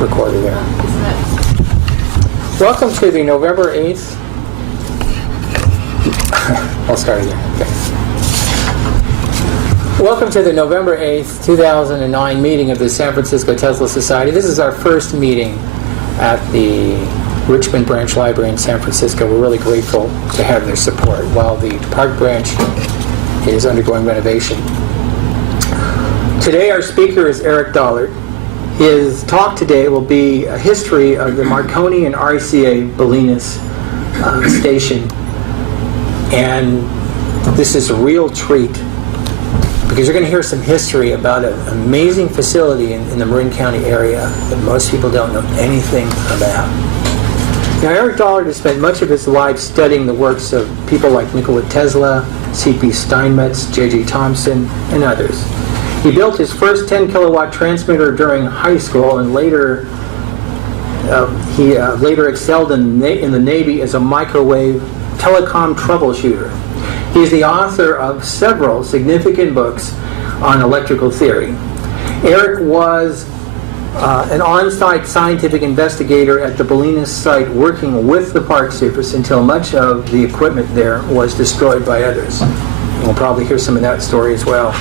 recorder there. Welcome to the November 8th. I'll start again. Okay. Welcome to the November 8th, 2009 meeting of the San Francisco Tesla Society. This is our first meeting at the Richmond Branch Library in San Francisco. We're really grateful to have their support while the Park Branch is undergoing renovation. Today our speaker is Eric Dollard. His talk today will be a history of the Marconi and RCA Bolinas station. And this is a real treat because you're going to hear some history about an amazing facility in the Marin County area that most people don't know anything about. Now, Eric Dollard has spent much of his life studying the works of people like Nikola Tesla, C.P. Steinmetz, J.J. Thomson, and others. He built his first 10-kilowatt transmitter during high school, and later he excelled in the Navy as a microwave telecom troubleshooter. He is the author of several significant books on electrical theory. Eric was an on-site scientific investigator at the Bolinas site working with the Park Service until much of the equipment there was destroyed by others. We'll probably hear some of that story as well.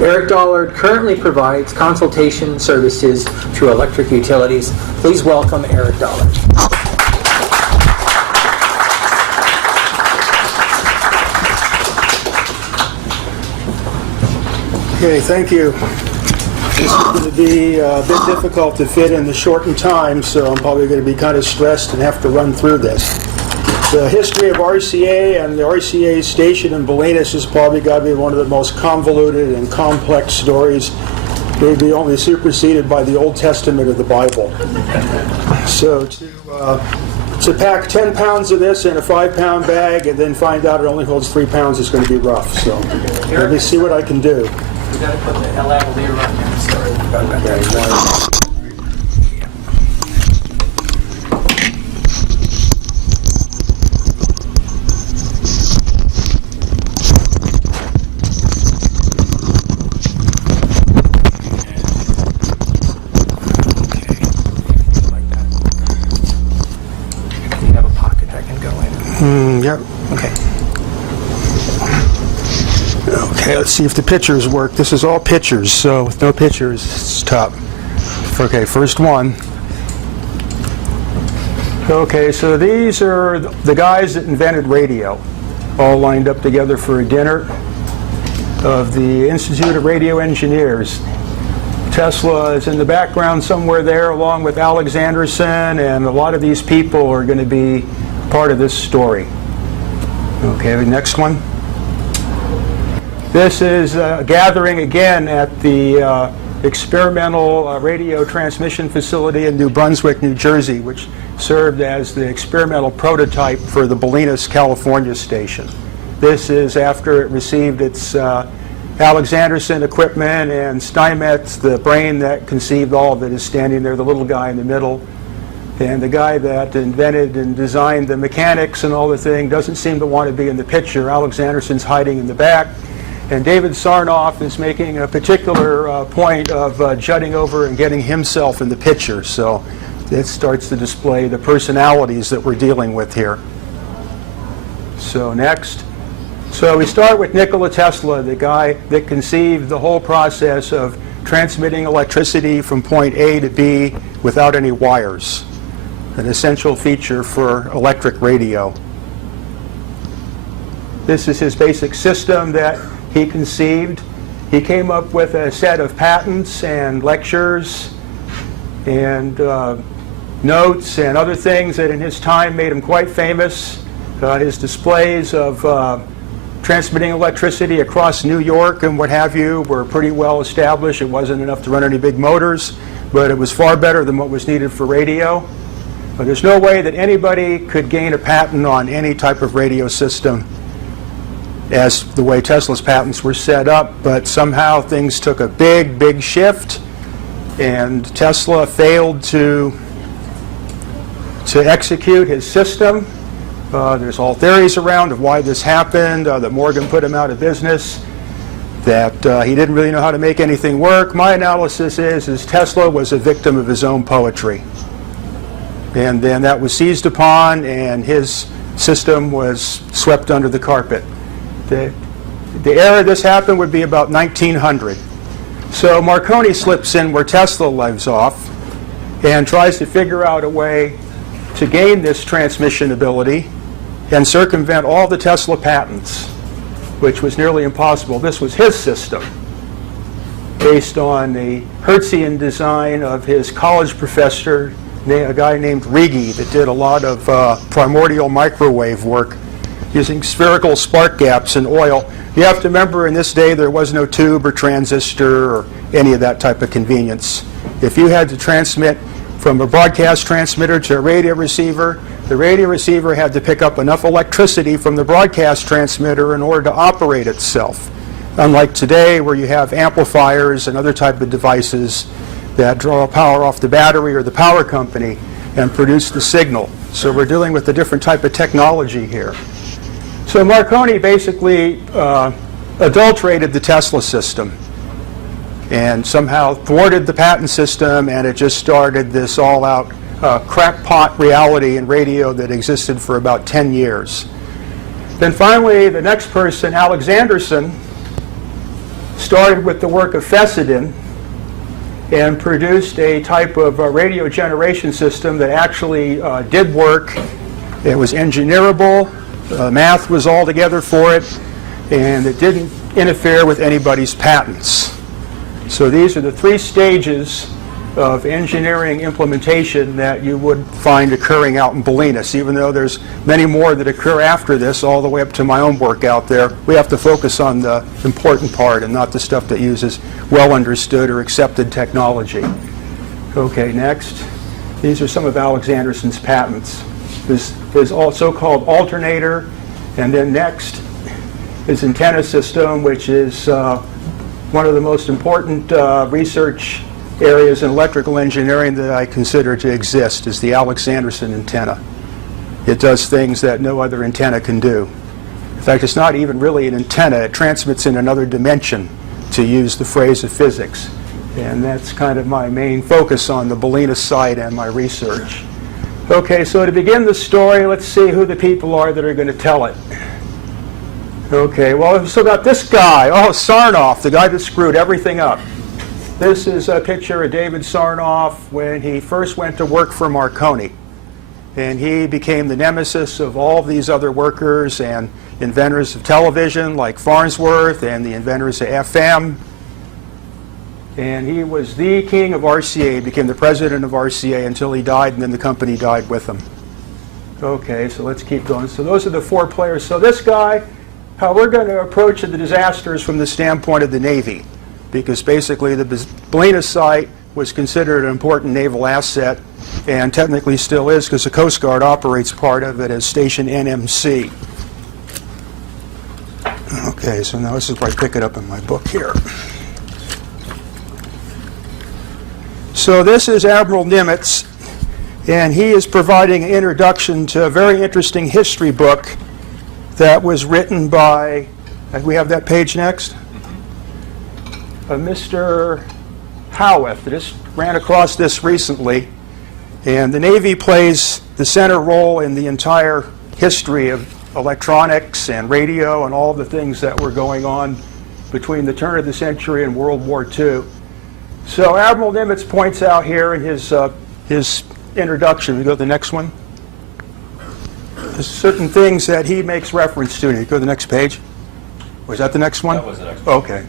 Eric Dollard currently provides consultation services to electric utilities. Please welcome Eric Dollard. Okay, thank you. This is going to be a bit difficult to fit in the shortened time, so I'm probably going to be kind of stressed and have to run through this. The history of RCA and the RCA station in Bolinas has probably got to be one of the most convoluted and complex stories. It would be only superseded by the Old Testament of the Bible. So to pack 10 pounds of this in a 5-pound bag and then find out it only holds 3 pounds is going to be rough. So let me see what I can do. We got to put the lavalier on there. Sorry. Yep. Okay. Okay, let's see if the pictures work. This is all pictures, so with no pictures, it's tough. Okay, first one. Okay, so these are the guys that invented radio, all lined up together for a dinner of the Institute of Radio Engineers. Tesla is in the background somewhere there, along with Alex Anderson, and a lot of these people are going to be part of this story. Okay, the next one. This is a gathering again at the experimental radio transmission facility in New Brunswick, New Jersey, which served as the experimental prototype for the Bolinas, California station. This is after it received its Alex Anderson equipment, and Steinmetz, the brain that conceived all of it, is standing there, the little guy in the middle. And the guy that invented and designed the mechanics and all the thing doesn't seem to want to be in the picture. Alex Anderson's hiding in the back. And David Sarnoff is making a particular point of jutting over and getting himself in the picture. So it starts to display the personalities that we're dealing with here. So next. So we start with Nikola Tesla, the guy that conceived the whole process of transmitting electricity from point A to B without any wires. An essential feature for electric radio. This is his basic system that he conceived. He came up with a set of patents and lectures and notes and other things that in his time made him quite famous. His displays of transmitting electricity across New York and what have you were pretty well established. It wasn't enough to run any big motors, but it was far better than what was needed for radio. But there's no way that anybody could gain a patent on any type of radio system as the way Tesla's patents were set up, but somehow things took a big shift, and Tesla failed to execute his system. There's all theories around of why this happened, that Morgan put him out of business. that he didn't really know how to make anything work. My analysis is Tesla was a victim of his own poetry. And then that was seized upon, and his system was swept under the carpet. The era this happened would be about 1900. So Marconi slips in where Tesla lives off and tries to figure out a way to gain this transmission ability and circumvent all the Tesla patents, which was nearly impossible. This was his system, based on the Hertzian design of his college professor, a guy named Rigi, that did a lot of primordial microwave work using spherical spark gaps in oil. You have to remember, in this day, there was no tube or transistor or any of that type of convenience. If you had to transmit from a broadcast transmitter to a radio receiver, the radio receiver had to pick up enough electricity from the broadcast transmitter in order to operate itself. Unlike today, where you have amplifiers and other type of devices that draw power off the battery or the power company and produce the signal. So we're dealing with a different type of technology here. So Marconi basically adulterated the Tesla system and somehow thwarted the patent system, and it just started this all-out crackpot reality in radio that existed for about 10 years. Then finally, the next person, Alexanderson, started with the work of Fessenden and produced a type of radio generation system that actually did work. It was engineerable, math was all together for it, and it didn't interfere with anybody's patents. So these are the three stages of engineering implementation that you would find occurring out in Bolinas. Even though there's many more that occur after this, all the way up to my own work out there, we have to focus on the important part and not the stuff that uses well understood or accepted technology. Okay, next. These are some of Alexanderson's patents. This is also called alternator, and then next is antenna system, which is one of the most important research areas in electrical engineering that I consider to exist, is the Alexanderson antenna. It does things that no other antenna can do. In fact, it's not even really an antenna. It transmits in another dimension, to use the phrase of physics. And that's kind of my main focus on the Bolinas site and my research. Okay, so to begin the story, let's see who the people are that are going to tell it. Okay, well, we've still got this guy. Oh, Sarnoff, the guy that screwed everything up. This is a picture of David Sarnoff when he first went to work for Marconi. And he became the nemesis of all of these other workers and inventors of television like Farnsworth and the inventors of FM. And he was the king of RCA. He became the president of RCA until he died, and then the company died with him. Okay, so let's keep going. So those are the four players. So this guy, how we're going to approach the disasters from the standpoint of the Navy, because basically the Bolinas site was considered an important naval asset, and technically still is, because the Coast Guard operates part of it as Station NMC. Okay, so now this is where I pick it up in my book here. So this is Admiral Nimitz, and he is providing an introduction to a very interesting history book that was written by, we have that page next? Mr. Howarth. I just ran across this recently, and the Navy plays the center role in the entire history of electronics and radio and all the things that were going on between the turn of the century and World War II. So Admiral Nimitz points out here in his introduction, we go to the next one, there's certain things that he makes reference to. You go to the next page. Was that the next one? That was the next one. Okay.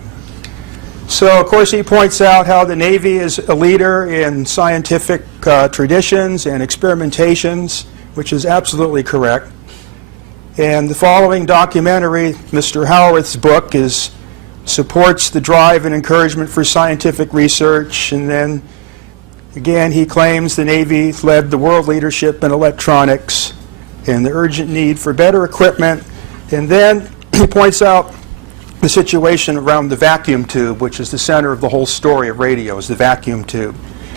So, of course, he points out how the Navy is a leader in scientific traditions and experimentations, which is absolutely correct. And the following documentary, Mr. Howarth's book, supports the drive and encouragement for scientific research. And then, again, he claims the Navy led the world leadership in electronics and the urgent need for better equipment. And then he points out the situation around the vacuum tube, which is the center of the whole story of radio, is the vacuum tube.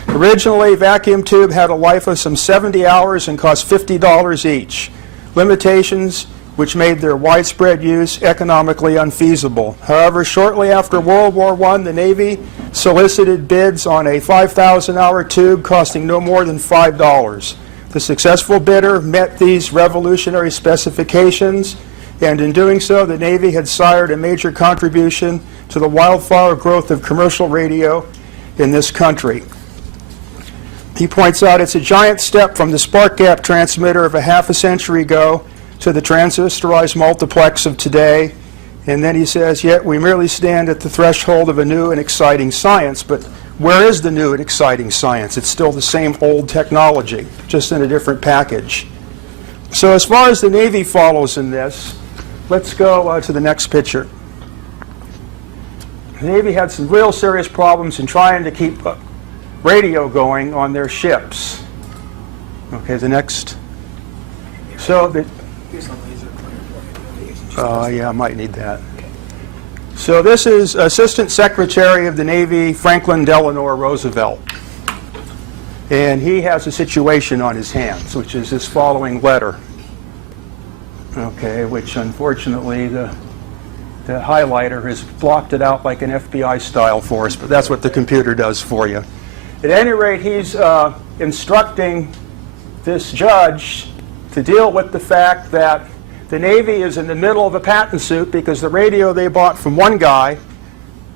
Originally, vacuum tube had a life of some 70 hours and cost $50 each. Limitations, which made their widespread use economically unfeasible. However, shortly after World War I, the Navy solicited bids on a 5,000-hour tube costing no more than $5. The successful bidder met these revolutionary specifications, and in doing so, the Navy had sired a major contribution to the wildfire growth of commercial radio in this country. He points out it's a giant step from the spark gap transmitter of a half a century ago to the transistorized multiplex of today. And then he says, yet we merely stand at the threshold of a new and exciting science. But where is the new and exciting science? It's still the same old technology, just in a different package. So as far as the Navy follows in this, let's go to the next picture. The Navy had some real serious problems in trying to keep radio going on their ships. Okay, the next. So the, yeah, I might need that. So this is Assistant Secretary of the Navy, Franklin Delano Roosevelt. And he has a situation on his hands, which is this following letter. Okay, which unfortunately the highlighter has blocked it out like an FBI style for us, but that's what the computer does for you. At any rate, he's instructing this judge to deal with the fact that the Navy is in the middle of a patent suit because the radio they bought from one guy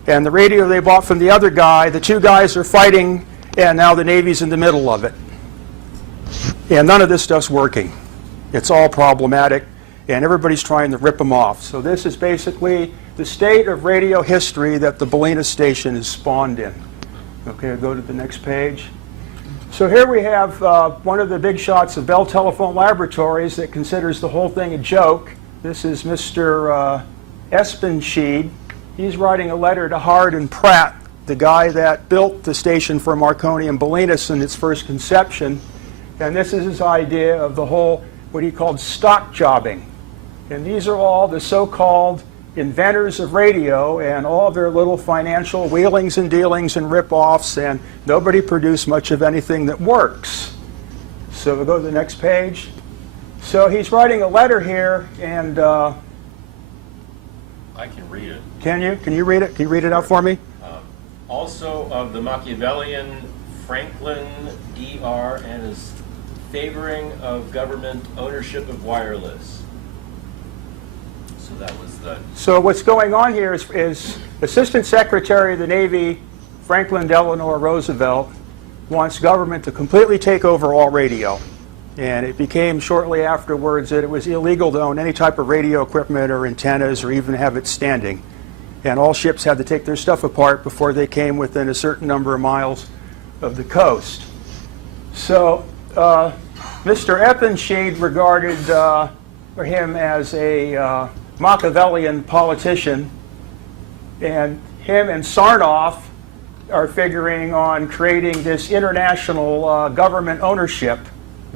and the radio they bought from the other guy, the two guys are fighting, and now the Navy's in the middle of it. And none of this stuff's working. It's all problematic, and everybody's trying to rip them off. So this is basically the state of radio history that the Bolinas station is spawned in. Okay, I'll go to the next page. So here we have one of the big shots of Bell Telephone Laboratories that considers the whole thing a joke. This is Mr. Espenscheid. He's writing a letter to Hard and Pratt, the guy that built the station for Marconi and Bolinas in its first conception. And this is his idea of the whole, what he called stock jobbing. And these are all the so-called inventors of radio and all their little financial wheelings and dealings and rip-offs, and nobody produced much of anything that works. So we'll go to the next page. So he's writing a letter here, and I can read it. Can you? Can you read it? Can you read it out for me? Also of the Machiavellian Franklin D.R. and his favoring of government ownership of wireless. So that was the... So what's going on here is Assistant Secretary of the Navy, Franklin Delano Roosevelt, wants government to completely take over all radio. And it became shortly afterwards that it was illegal to own any type of radio equipment or antennas or even have it standing. And all ships had to take their stuff apart before they came within a certain number of miles of the coast. So Mr. Espenscheid regarded him as a Machiavellian politician, and him and Sarnoff are figuring on creating this international government ownership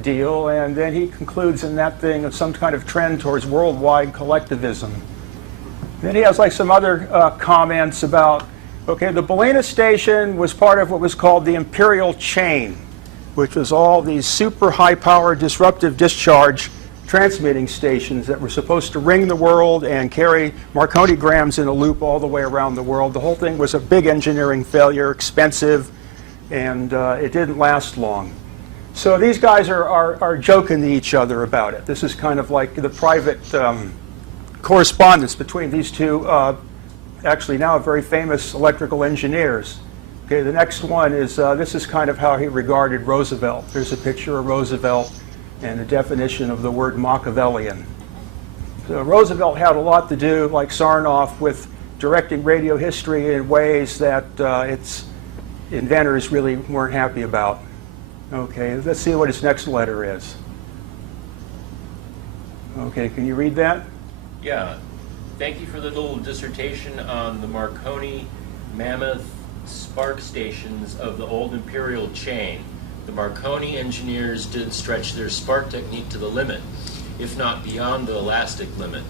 deal, and then he concludes in that thing of some kind of trend towards worldwide collectivism. Then he has like some other comments about, okay, the Bolinas station was part of what was called the imperial chain, which was all these super high-power disruptive discharge transmitting stations that were supposed to ring the world and carry Marconi grams in a loop all the way around the world. The whole thing was a big engineering failure, expensive, and it didn't last long. So these guys are joking to each other about it. This is kind of like the private correspondence between these two, actually now very famous electrical engineers. Okay, the next one is, this is kind of how he regarded Roosevelt. There's a picture of Roosevelt and a definition of the word Machiavellian. So Roosevelt had a lot to do, like Sarnoff, with directing radio history in ways that its inventors really weren't happy about. Okay, let's see what his next letter is. Okay, can you read that? Yeah. Thank you for the little dissertation on the Marconi mammoth spark stations of the old imperial chain. The Marconi engineers did stretch their spark technique to the limit, if not beyond the elastic limit.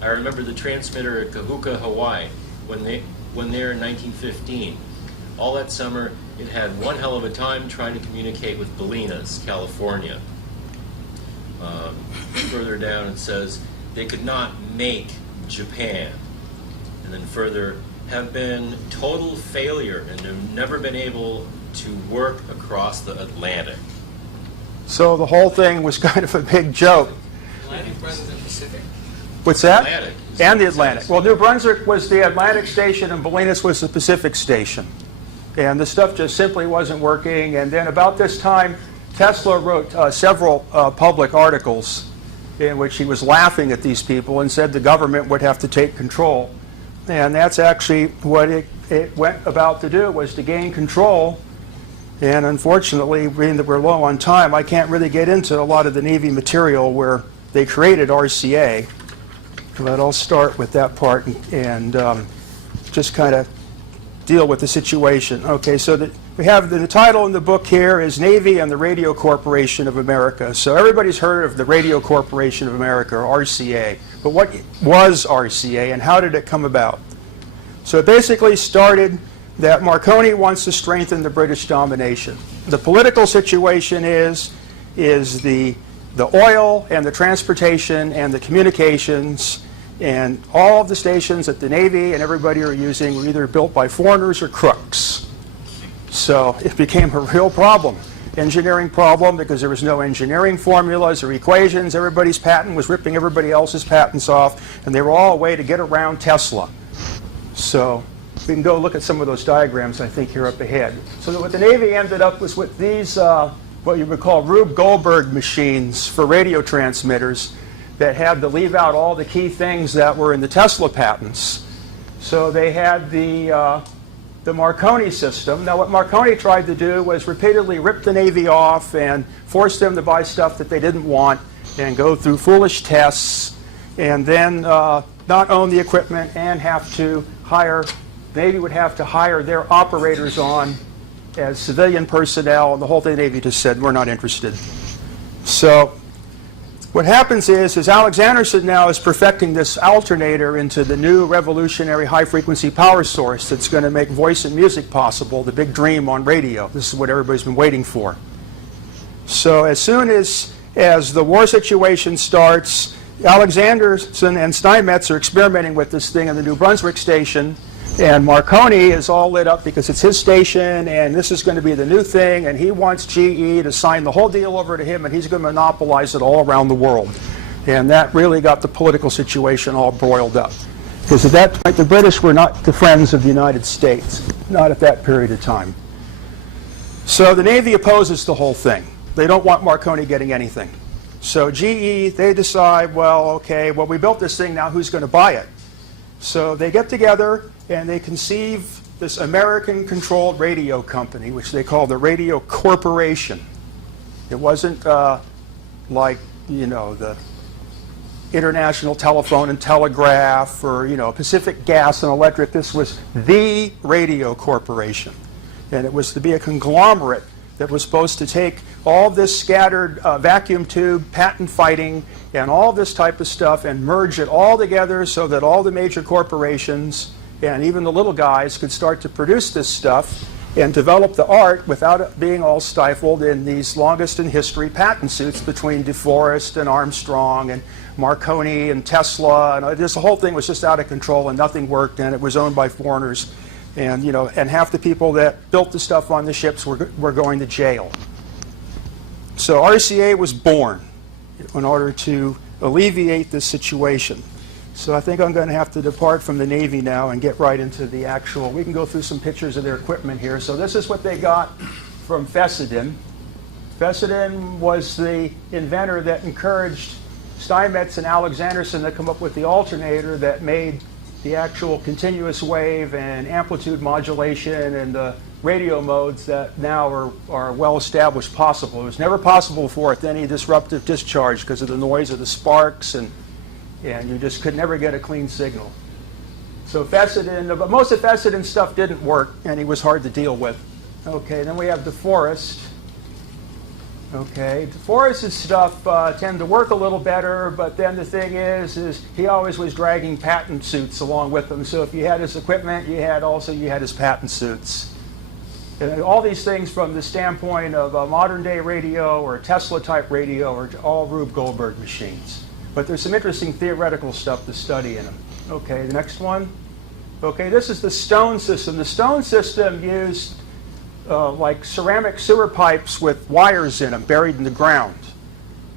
I remember the transmitter at Kahuka, Hawaii, when they were in 1915. All that summer, it had one hell of a time trying to communicate with Bolinas, California. Further down it says, they could not make Japan. And then further, have been total failure and have never been able to work across the Atlantic. So the whole thing was kind of a big joke. Atlantic rather than Pacific. What's that? Atlantic. And the Atlantic. Well, New Brunswick was the Atlantic station and Bolinas was the Pacific station. And the stuff just simply wasn't working. And then about this time, Tesla wrote several public articles in which he was laughing at these people and said the government would have to take control. And that's actually what it went about to do, was to gain control. And unfortunately, being that we're low on time, I can't really get into a lot of the Navy material where they created RCA. But I'll start with that part and just kind of deal with the situation. Okay, so we have the title in the book here is Navy and the Radio Corporation of America. So everybody's heard of the Radio Corporation of America, or RCA. But what was RCA and how did it come about? So it basically started that Marconi wants to strengthen the British domination. The political situation is the oil and the transportation and the communications and all of the stations that the Navy and everybody are using were either built by foreigners or crooks. So it became a real problem. Engineering problem because there was no engineering formulas or equations. Everybody's patent was ripping everybody else's patents off, and they were all a way to get around Tesla. So we can go look at some of those diagrams, I think, here up ahead. So what the Navy ended up was with these, what you would call Rube Goldberg machines for radio transmitters that had to leave out all the key things that were in the Tesla patents. So they had the Marconi system. Now what Marconi tried to do was repeatedly rip the Navy off and force them to buy stuff that they didn't want and go through foolish tests and then not own the equipment and have to hire, the Navy would have to hire their operators on as civilian personnel, and the whole thing the Navy just said, we're not interested. So what happens is Alex Anderson now is perfecting this alternator into the new revolutionary high-frequency power source that's going to make voice and music possible, the big dream on radio. This is what everybody's been waiting for. So as soon as the war situation starts, Alex Anderson and Steinmetz are experimenting with this thing in the New Brunswick station, and Marconi is all lit up because it's his station and this is going to be the new thing, and he wants GE to sign the whole deal over to him and he's going to monopolize it all around the world. And that really got the political situation all broiled up. Because at that point the British were not the friends of the United States, not at that period of time. So the Navy opposes the whole thing. They don't want Marconi getting anything. So GE, they decide, well, okay, well, we built this thing, now who's going to buy it? So they get together and they conceive this American-controlled radio company, which they call the Radio Corporation. It wasn't like, you know, the International Telephone and Telegraph or, you know, Pacific Gas and Electric. This was the Radio Corporation. And it was to be a conglomerate that was supposed to take all this scattered vacuum tube, patent fighting, and all this type of stuff and merge it all together so that all the major corporations and even the little guys could start to produce this stuff and develop the art without it being all stifled in these longest in history patent suits between DeForest and Armstrong and Marconi and Tesla. And this whole thing was just out of control and nothing worked, and it was owned by foreigners. And, you know, and half the people that built the stuff on the ships were going to jail. So RCA was born in order to alleviate this situation. So I think I'm going to have to depart from the Navy now and get right into the actual. We can go through some pictures of their equipment here. So this is what they got from Fessenden. Fessenden was the inventor that encouraged Steinmetz and Alex Anderson to come up with the alternator that made the actual continuous wave and amplitude modulation and the radio modes that now are well established possible. It was never possible before with any disruptive discharge because of the noise of the sparks, and you just could never get a clean signal. So Fessenden, but most of Fesseden's stuff didn't work, and he was hard to deal with. Okay, then we have DeForest. Okay, DeForest's stuff tend to work a little better, but then the thing is he always was dragging patent suits along with him. So if you had his equipment, you had his patent suits. And all these things from the standpoint of a modern day radio or a Tesla type radio are all Rube Goldberg machines. But there's some interesting theoretical stuff to study in them. Okay, the next one. Okay, this is the stone system. The stone system used like ceramic sewer pipes with wires in them buried in the ground.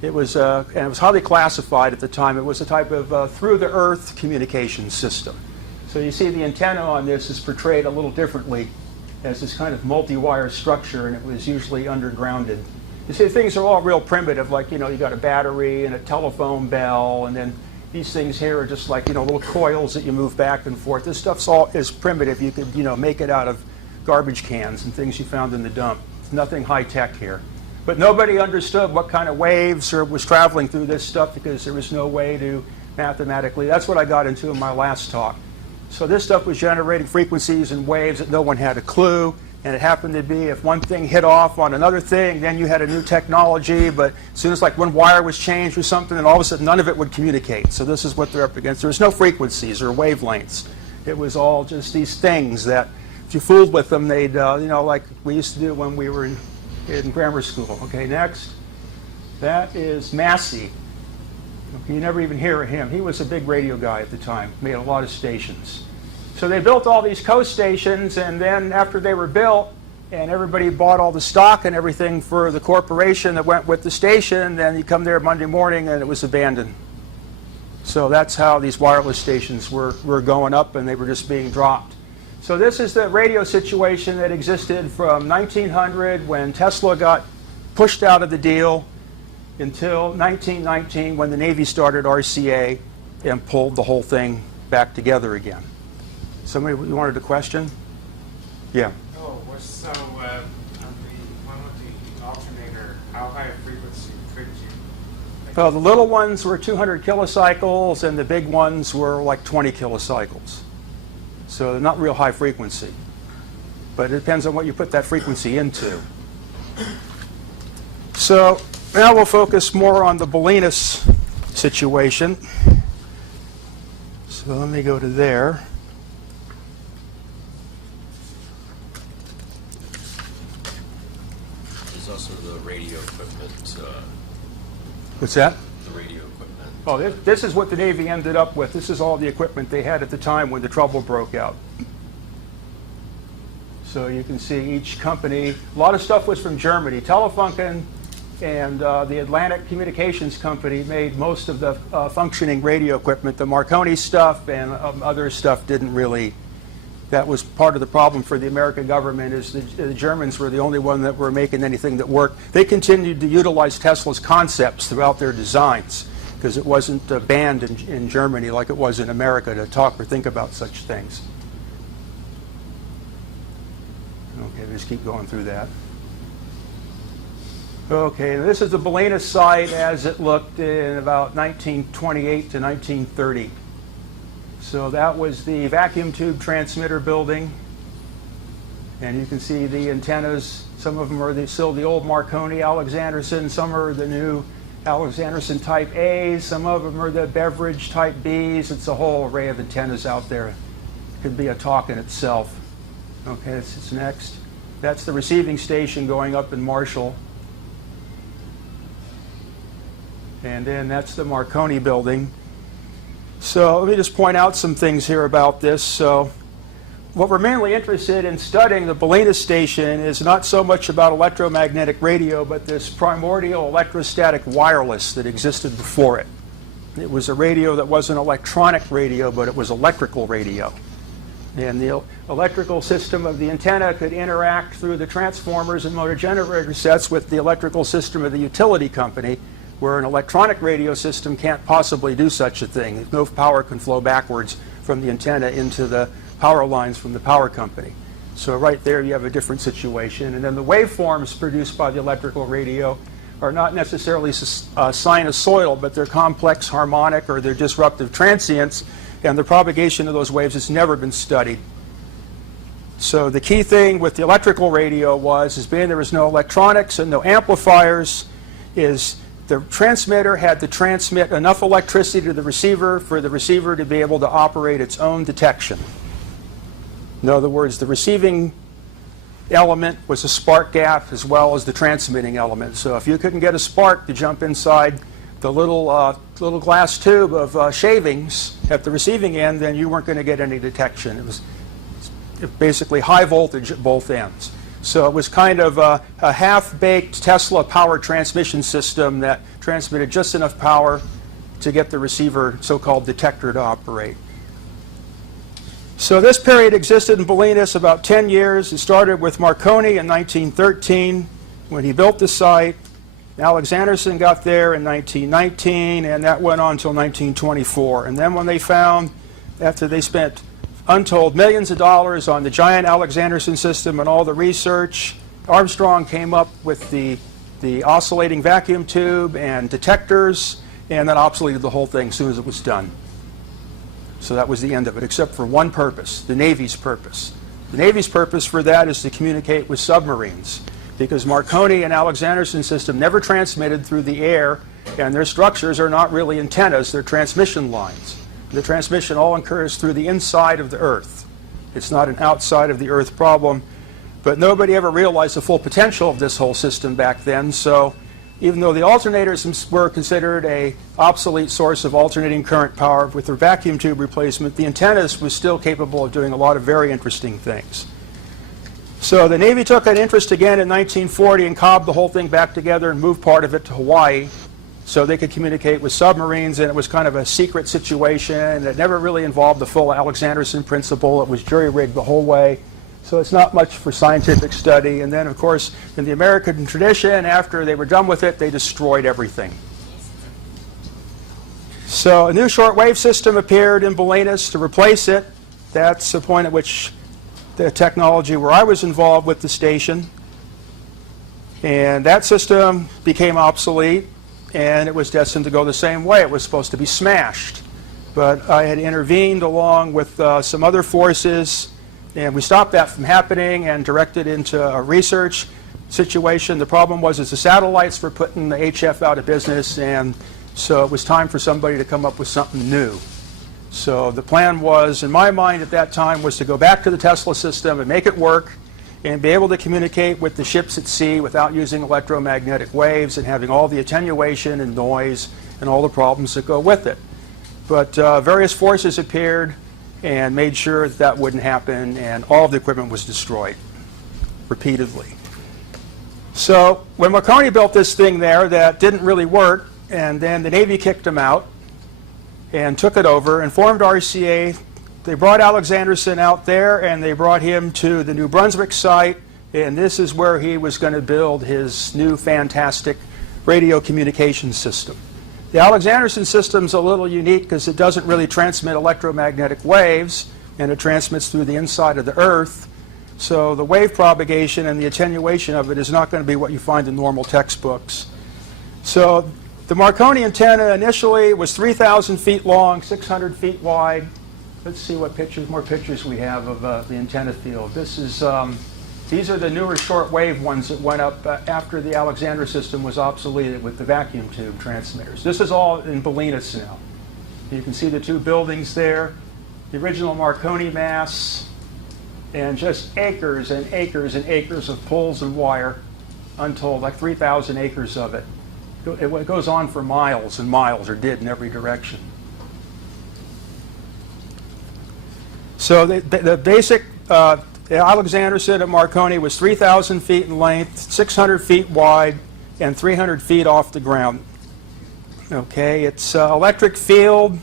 It was, and it was highly classified at the time. It was a type of through-the-earth communication system. So you see the antenna on this is portrayed a little differently as this kind of multi-wire structure, and it was usually undergrounded. You see, things are all real primitive, like, you know, you got a battery and a telephone bell, and then these things here are just like, you know, little coils that you move back and forth. This stuff's all is primitive. You could, you know, make it out of garbage cans and things you found in the dump. Nothing high-tech here. But nobody understood what kind of waves was traveling through this stuff because there was no way to mathematically. That's what I got into in my last talk. So this stuff was generating frequencies and waves that no one had a clue. And it happened to be if one thing hit off on another thing, then you had a new technology. But as soon as like one wire was changed or something, then all of a sudden none of it would communicate. So this is what they're up against. There was no frequencies or wavelengths. It was all just these things that if you fooled with them, they'd, you know, like we used to do when we were in grammar school. Okay, next. That is Massey. Okay, you never even hear of him. He was a big radio guy at the time, made a lot of stations. So they built all these coast stations, and then after they were built and everybody bought all the stock and everything for the corporation that went with the station, then you come there Monday morning and it was abandoned. So that's how these wireless stations were going up, and they were just being dropped. So this is the radio situation that existed from 1900 when Tesla got pushed out of the deal until 1919 when the Navy started RCA and pulled the whole thing back together again. Somebody, you wanted a question? Yeah. Oh, so on the one with the alternator, how high a frequency could you? Well, the little ones were 200 kilocycles, and the big ones were like 20 kilocycles. So they're not real high frequency. But it depends on what you put that frequency into. So now we'll focus more on the Bolinas situation. So let me go to there. There's also the radio equipment. What's that? The radio equipment. Oh, this is what the Navy ended up with. This is all the equipment they had at the time when the trouble broke out. So you can see each company, a lot of stuff was from Germany. Telefunken and the Atlantic Communications Company made most of the functioning radio equipment. The Marconi stuff and other stuff didn't really. That was part of the problem for the American government, is the Germans were the only one that were making anything that worked. They continued to utilize Tesla's concepts throughout their designs because it wasn't banned in Germany like it was in America to talk or think about such things. Okay, just keep going through that. Okay, this is the Bolinas site as it looked in about 1928 to 1930. So that was the vacuum tube transmitter building. And you can see the antennas. Some of them are still the old Marconi Alexanderson. Some are the new Alexanderson type A's. Some of them are the Beveridge type B's. It's a whole array of antennas out there. It could be a talk in itself. Okay, this is next. That's the receiving station going up in Marshall. And then that's the Marconi building. So let me just point out some things here about this. So what we're mainly interested in studying the Bolinas station is not so much about electromagnetic radio, but this primordial electrostatic wireless that existed before it. It was a radio that wasn't electronic radio, but it was electrical radio. And the electrical system of the antenna could interact through the transformers and motor generator sets with the electrical system of the utility company, where an electronic radio system can't possibly do such a thing. No power can flow backwards from the antenna into the power lines from the power company. So right there you have a different situation. And then the waveforms produced by the electrical radio are not necessarily sinusoidal, but they're complex harmonic or they're disruptive transients, and the propagation of those waves has never been studied. So the key thing with the electrical radio is being there was no electronics and no amplifiers, is the transmitter had to transmit enough electricity to the receiver for the receiver to be able to operate its own detection. In other words, the receiving element was a spark gap as well as the transmitting element. So if you couldn't get a spark to jump inside the little glass tube of shavings at the receiving end, then you weren't going to get any detection. It was basically high voltage at both ends. So it was kind of a half-baked Tesla power transmission system that transmitted just enough power to get the receiver, so-called detector, to operate. So this period existed in Bolinas about 10 years. It started with Marconi in 1913 when he built the site. Alexanderson got there in 1919, and that went on until 1924. And then when they found, after they spent untold millions of dollars on the giant Alexanderson system and all the research, Armstrong came up with the oscillating vacuum tube and detectors, and then obsoleted the whole thing as soon as it was done. So that was the end of it, except for one purpose, the Navy's purpose. The Navy's purpose for that is to communicate with submarines, because Marconi and Alexanderson system never transmitted through the air, and their structures are not really antennas, they're transmission lines. The transmission all occurs through the inside of the Earth. It's not an outside of the Earth problem, but nobody ever realized the full potential of this whole system back then, so even though the alternators were considered an obsolete source of alternating current power with their vacuum tube replacement, the antennas was still capable of doing a lot of very interesting things. So the Navy took an interest again in 1940 and cobbed the whole thing back together and moved part of it to Hawaii so they could communicate with submarines, and it was kind of a secret situation. It never really involved the full Alexanderson principle. It was jury-rigged the whole way. So it's not much for scientific study. And then, of course, in the American tradition, after they were done with it, they destroyed everything. So a new shortwave system appeared in Bolinas to replace it. That's the point at which the technology where I was involved with the station. And that system became obsolete, and it was destined to go the same way. It was supposed to be smashed. But I had intervened along with some other forces, and we stopped that from happening and directed into a research situation. The problem was the satellites were putting the HF out of business, and so it was time for somebody to come up with something new. So the plan was, in my mind at that time, was to go back to the Tesla system and make it work and be able to communicate with the ships at sea without using electromagnetic waves and having all the attenuation and noise and all the problems that go with it. But various forces appeared and made sure that that wouldn't happen, and all of the equipment was destroyed repeatedly. So when Marconi built this thing there that didn't really work, and then the Navy kicked him out and took it over and formed RCA, they brought Alexanderson out there and they brought him to the New Brunswick site, and this is where he was going to build his new fantastic radio communication system. The Alexanderson system's a little unique because it doesn't really transmit electromagnetic waves, and it transmits through the inside of the Earth. So the wave propagation and the attenuation of it is not going to be what you find in normal textbooks. So the Marconi antenna initially was 3,000 feet long, 600 feet wide. Let's see what more pictures we have of the antenna field. This is these are the newer short-wave ones that went up after the Alexander system was obsoleted with the vacuum tube transmitters. This is all in Bolinas now. You can see the two buildings there, the original Marconi mass, and just acres and acres and acres of poles and wire, untold, like 3,000 acres of it. It goes on for miles and miles, or did in every direction. So the basic Alexanderson at Marconi was 3,000 feet in length, 600 feet wide, and 300 feet off the ground. Okay, its electric field,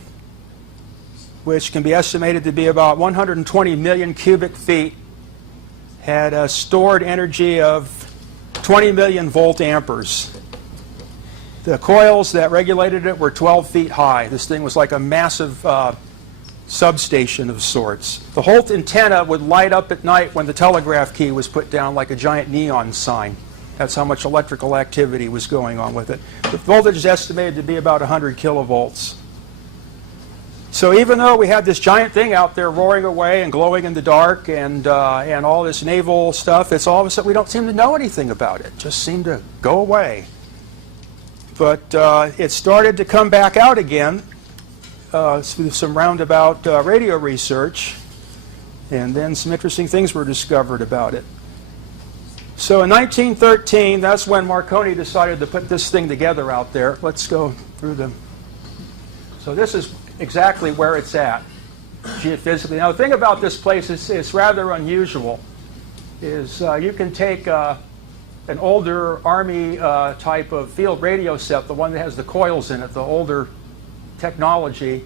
which can be estimated to be about 120 million cubic feet, had a stored energy of 20 million volt amperes. The coils that regulated it were 12 feet high. This thing was like a massive substation of sorts. The whole antenna would light up at night when the telegraph key was put down like a giant neon sign. That's how much electrical activity was going on with it. The voltage is estimated to be about 100 kilovolts. So even though we had this giant thing out there roaring away and glowing in the dark and all this naval stuff, it's all of a sudden we don't seem to know anything about it. It just seemed to go away. But it started to come back out again through some roundabout radio research, and then some interesting things were discovered about it. So in 1913, that's when Marconi decided to put this thing together out there. Let's go through them. So this is exactly where it's at, geophysically. Now the thing about this place is it's rather unusual. You can take an older Army type of field radio set, the one that has the coils in it, the older technology,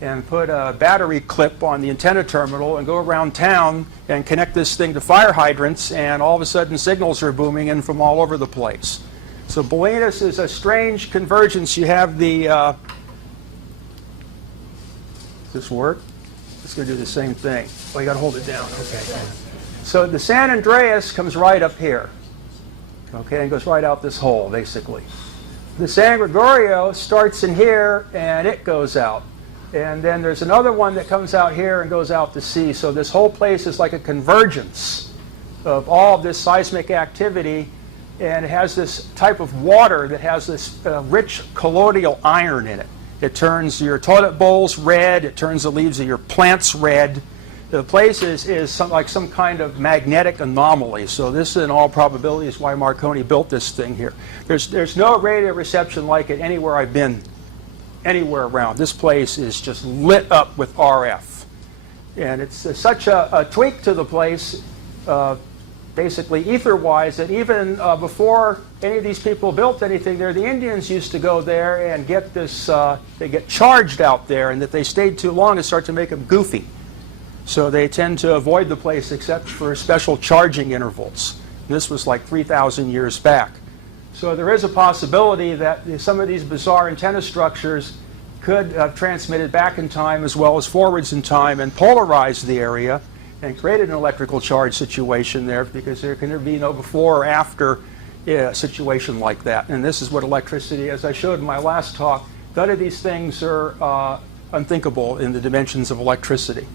and put a battery clip on the antenna terminal and go around town and connect this thing to fire hydrants, and all of a sudden signals are booming in from all over the place. So Bolinas is a strange convergence. You have the, does this work? It's going to do the same thing. Oh, you got to hold it down. Okay. So the San Andreas comes right up here, okay, and goes right out this hole, basically. The San Gregorio starts in here, and it goes out. And then there's another one that comes out here and goes out to sea. So this whole place is like a convergence of all of this seismic activity, and it has this type of water that has this rich colloidal iron in it. It turns your toilet bowls red, it turns the leaves of your plants red. The place is like some kind of magnetic anomaly. So this, in all probability, is why Marconi built this thing here. There's no radio reception like it anywhere I've been, anywhere around. This place is just lit up with RF. And it's such a tweak to the place, basically ether-wise, that even before any of these people built anything there, the Indians used to go there and get this, they get charged out there, and if they stayed too long, it started to make them goofy. So they tend to avoid the place except for special charging intervals. This was like 3,000 years back. So there is a possibility that some of these bizarre antenna structures could have transmitted back in time as well as forwards in time and polarized the area and created an electrical charge situation there, because there can be no before or after situation like that. And this is what electricity, as I showed in my last talk, none of these things are unthinkable in the dimensions of electricity.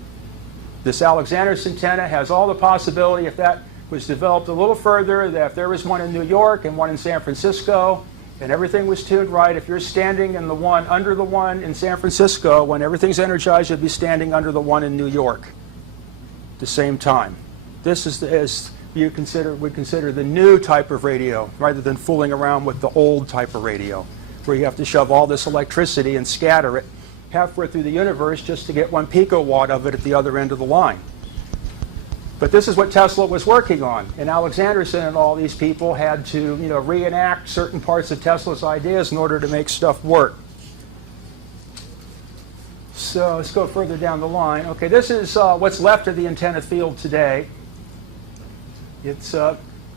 This Alexander's antenna has all the possibility, if that was developed a little further, that if there was one in New York and one in San Francisco, and everything was tuned right, if you're standing in the one under the one in San Francisco, when everything's energized, you'd be standing under the one in New York at the same time. This is, as you would consider the new type of radio, rather than fooling around with the old type of radio, where you have to shove all this electricity and scatter it halfway through the universe just to get 1 picowatt of it at the other end of the line. But this is what Tesla was working on, and Alexanderson and all these people had to, reenact certain parts of Tesla's ideas in order to make stuff work. So let's go further down the line. Okay, this is what's left of the antenna field today. It's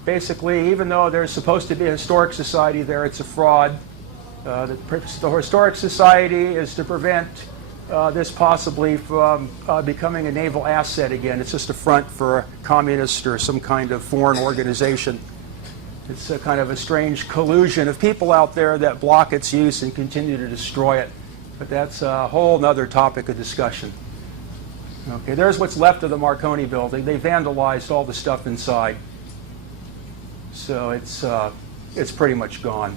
basically, even though there's supposed to be a historic society there, it's a fraud. The purpose of the Historic Society is to prevent this possibly from becoming a naval asset again. It's just a front for a communist or some kind of foreign organization. It's a kind of a strange collusion of people out there that block its use and continue to destroy it. But that's a whole other topic of discussion. Okay, there's what's left of the Marconi building. They vandalized all the stuff inside. So it's pretty much gone.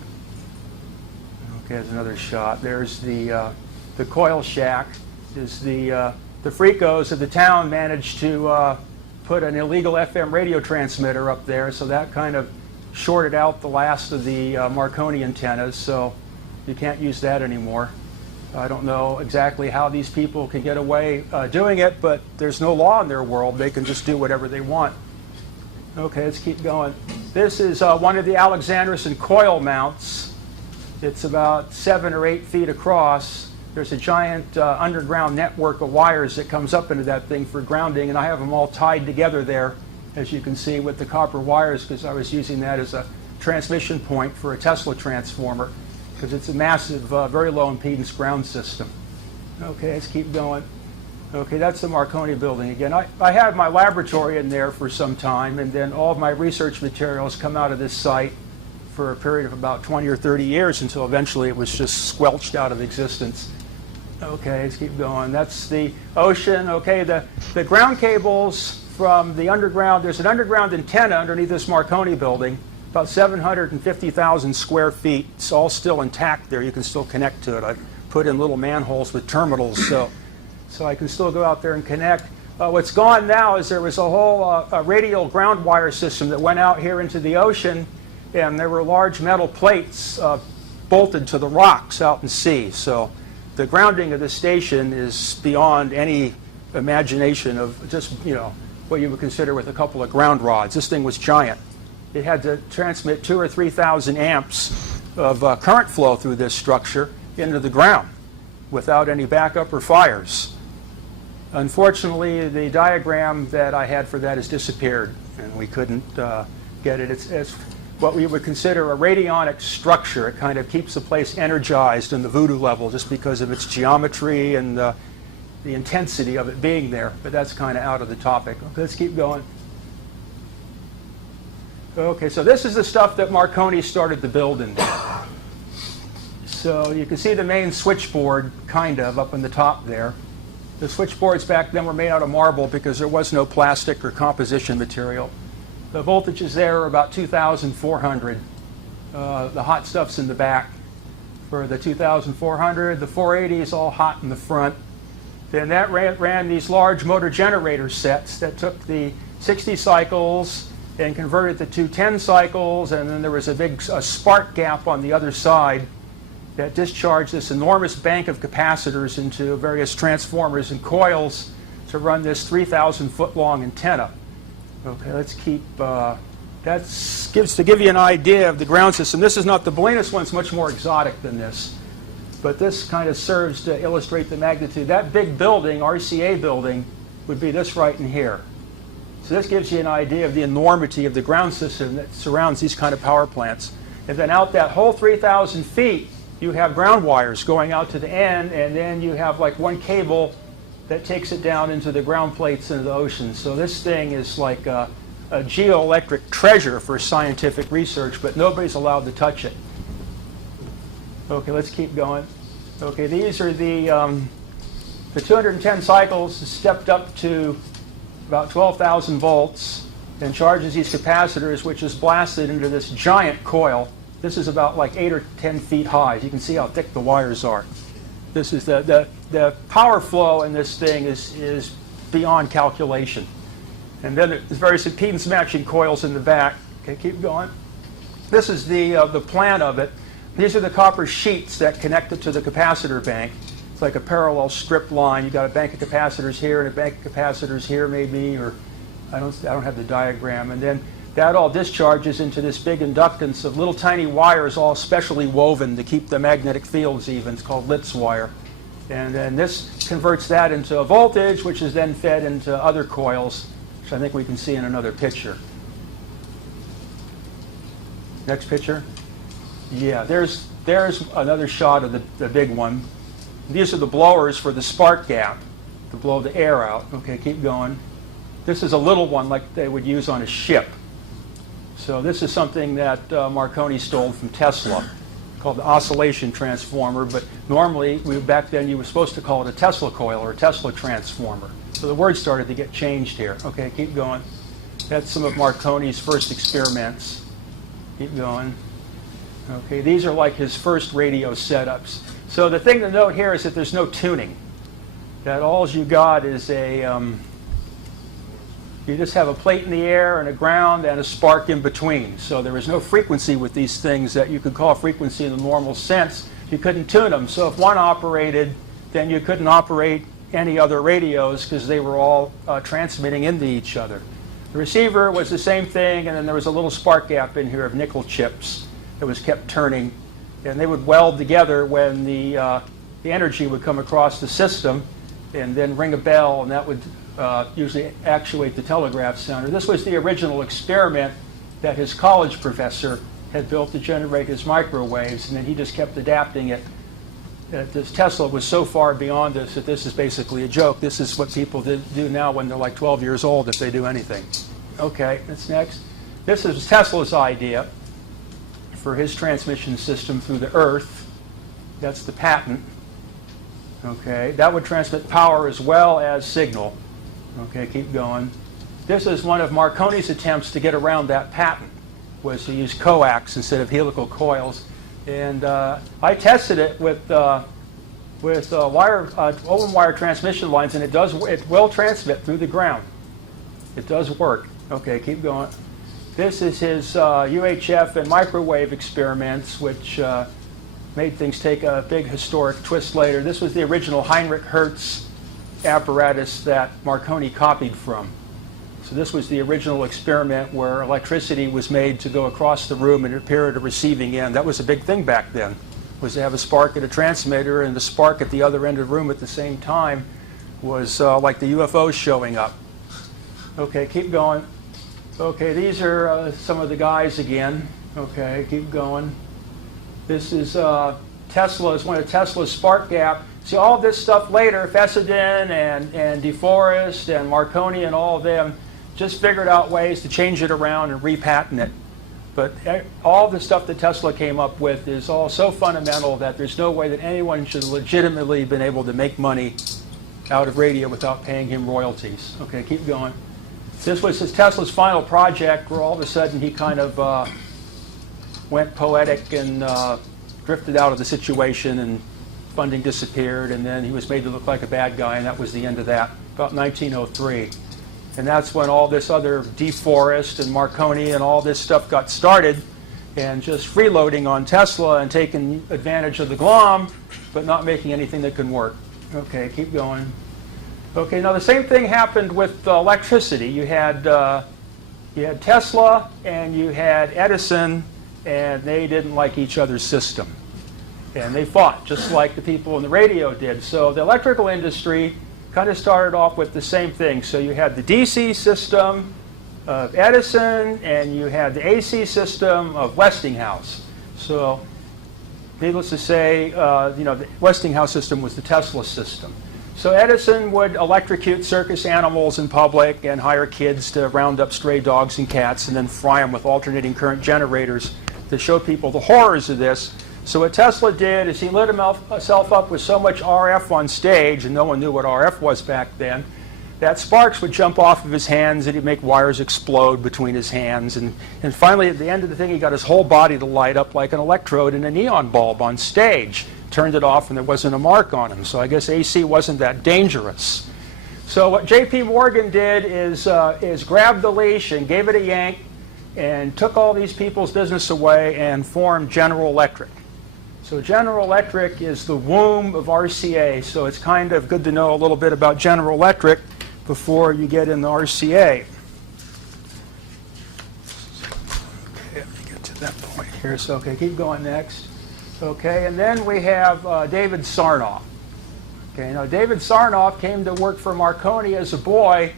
Okay, there's another shot. There's the coil shack. Is the Fricos of the town managed to put an illegal FM radio transmitter up there, so that kind of shorted out the last of the Marconi antennas, so you can't use that anymore. I don't know exactly how these people can get away doing it, but there's no law in their world. They can just do whatever they want. Okay, let's keep going. This is one of the Alexanderson coil mounts. It's about 7 or 8 feet across. There's a giant underground network of wires that comes up into that thing for grounding, and I have them all tied together there, as you can see, with the copper wires, because I was using that as a transmission point for a Tesla transformer, because it's a massive, very low impedance ground system. Okay, let's keep going. Okay, that's the Marconi building again. I had my laboratory in there for some time, and then all of my research materials come out of this site for a period of about 20 or 30 years until eventually it was just squelched out of existence. Okay, let's keep going. That's the ocean. Okay, the ground cables from the underground, there's an underground antenna underneath this Marconi building, about 750,000 square feet. It's all still intact there. You can still connect to it. I put in little manholes with terminals, so I can still go out there and connect. What's gone now is there was a whole radial ground wire system that went out here into the ocean, and there were large metal plates bolted to the rocks out in sea. So the grounding of the station is beyond any imagination of just, what you would consider with a couple of ground rods. This thing was giant. It had to transmit 2,000 or 3,000 amps of current flow through this structure into the ground without any backup or fires. Unfortunately, the diagram that I had for that has disappeared, and we couldn't get it. It's what we would consider a radionic structure. It kind of keeps the place energized in the voodoo level just because of its geometry and the intensity of it being there, but that's kind of out of the topic. Okay, let's keep going. Okay, so this is the stuff that Marconi started to build in there. So you can see the main switchboard kind of up on the top there. The switchboards back then were made out of marble because there was no plastic or composition material. The voltages there are about 2,400. The hot stuff's in the back for the 2,400. The 480 is all hot in the front. Then that ran these large motor generator sets that took the 60 cycles and converted to 210 cycles, and then there was a big spark gap on the other side that discharged this enormous bank of capacitors into various transformers and coils to run this 3,000-foot long antenna. Okay, let's keep, to give you an idea of the ground system. This is not, the Bolinas one's much more exotic than this, but this kind of serves to illustrate the magnitude. That big building, RCA building, would be this right in here. So this gives you an idea of the enormity of the ground system that surrounds these kind of power plants. And then out that whole 3,000 feet, you have ground wires going out to the end, and then you have like one cable that takes it down into the ground plates into the ocean. So this thing is like a geoelectric treasure for scientific research, but nobody's allowed to touch it. Okay, let's keep going. Okay, these are the 210 cycles stepped up to about 12,000 volts and charges these capacitors, which is blasted into this giant coil. This is about like 8 or 10 feet high. You can see how thick the wires are. This is the power flow in this thing is beyond calculation. And then there's various impedance matching coils in the back. Okay, keep going. This is the plan of it. These are the copper sheets that connect it to the capacitor bank. It's like a parallel strip line. You've got a bank of capacitors here and a bank of capacitors here maybe, or I don't have the diagram. And then that all discharges into this big inductance of little tiny wires all specially woven to keep the magnetic fields even. It's called Litz wire. And then this converts that into a voltage, which is then fed into other coils, which I think we can see in another picture. Next picture. Yeah, there's another shot of the big one. These are the blowers for the spark gap to blow the air out. Okay, keep going. This is a little one like they would use on a ship. So this is something that Marconi stole from Tesla, called the oscillation transformer. But normally, back then, you were supposed to call it a Tesla coil or a Tesla transformer. So the word started to get changed here. Okay, keep going. That's some of Marconi's first experiments. Keep going. Okay, these are like his first radio setups. So the thing to note here is that there's no tuning. That all you got is you just have a plate in the air and a ground and a spark in between. So there is no frequency with these things that you could call frequency in the normal sense. You couldn't tune them. So if one operated, then you couldn't operate any other radios because they were all transmitting into each other. The receiver was the same thing, and then there was a little spark gap in here of nickel chips that was kept turning. And they would weld together when the energy would come across the system and then ring a bell, and that would usually actuate the telegraph sounder. This was the original experiment that his college professor had built to generate his microwaves, and then he just kept adapting it. This Tesla was so far beyond this that this is basically a joke. This is what people do now when they're like 12 years old, if they do anything. Okay, that's next. This is Tesla's idea for his transmission system through the Earth. That's the patent. Okay, that would transmit power as well as signal. Okay, keep going. This is one of Marconi's attempts to get around that patent, was to use coax instead of helical coils. And I tested it with with open wire transmission lines, and it will transmit through the ground. It does work. Okay, keep going. This is his UHF and microwave experiments, which made things take a big historic twist later. This was the original Heinrich Hertz apparatus that Marconi copied from. So this was the original experiment where electricity was made to go across the room and appear at a receiving end. That was a big thing back then, was to have a spark at a transmitter, and the spark at the other end of the room at the same time was like the UFOs showing up. Okay, keep going. Okay, these are some of the guys again. Okay, keep going. This is Tesla's, one of Tesla's spark gap. See, all this stuff later, Fessenden and DeForest and Marconi and all of them just figured out ways to change it around and repatent it. But all the stuff that Tesla came up with is all so fundamental that there's no way that anyone should legitimately have been able to make money out of radio without paying him royalties. Okay, keep going. This was Tesla's final project, where all of a sudden he kind of went poetic and drifted out of the situation, and funding disappeared, and then he was made to look like a bad guy, and that was the end of that, about 1903. And that's when all this other DeForest and Marconi and all this stuff got started, and just freeloading on Tesla and taking advantage of the glom, but not making anything that can work. Okay, keep going. Okay, now the same thing happened with electricity. You had Tesla and you had Edison, and they didn't like each other's system. And they fought, just like the people in the radio did. So the electrical industry kind of started off with the same thing. So you had the DC system of Edison, and you had the AC system of Westinghouse. So needless to say, the Westinghouse system was the Tesla system. So Edison would electrocute circus animals in public and hire kids to round up stray dogs and cats and then fry them with alternating current generators to show people the horrors of this. So what Tesla did is he lit himself up with so much RF on stage, and no one knew what RF was back then, that sparks would jump off of his hands, and he'd make wires explode between his hands. And finally, at the end of the thing, he got his whole body to light up like an electrode in a neon bulb on stage. Turned it off, and there wasn't a mark on him. So I guess AC wasn't that dangerous. So what J.P. Morgan did is grab the leash and gave it a yank and took all these people's business away and formed General Electric. So General Electric is the womb of RCA, so it's kind of good to know a little bit about General Electric before you get into RCA. Okay, let me get to that point here. So, okay, keep going next. Okay, and then we have David Sarnoff. Okay, now David Sarnoff came to work for Marconi as a boy,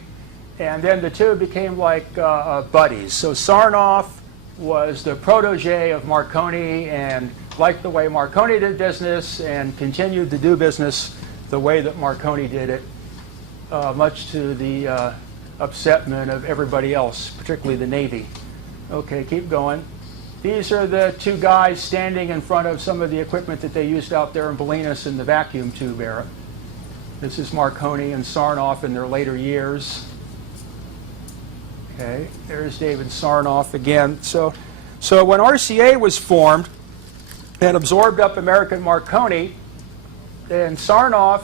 and then the two became like buddies. So Sarnoff was the protege of Marconi and liked the way Marconi did business and continued to do business the way that Marconi did it, much to the upsetment of everybody else, particularly the Navy. Okay, keep going. These are the two guys standing in front of some of the equipment that they used out there in Bolinas in the vacuum tube era. This is Marconi and Sarnoff in their later years. Okay, there's David Sarnoff again. So when RCA was formed and absorbed up American Marconi, then Sarnoff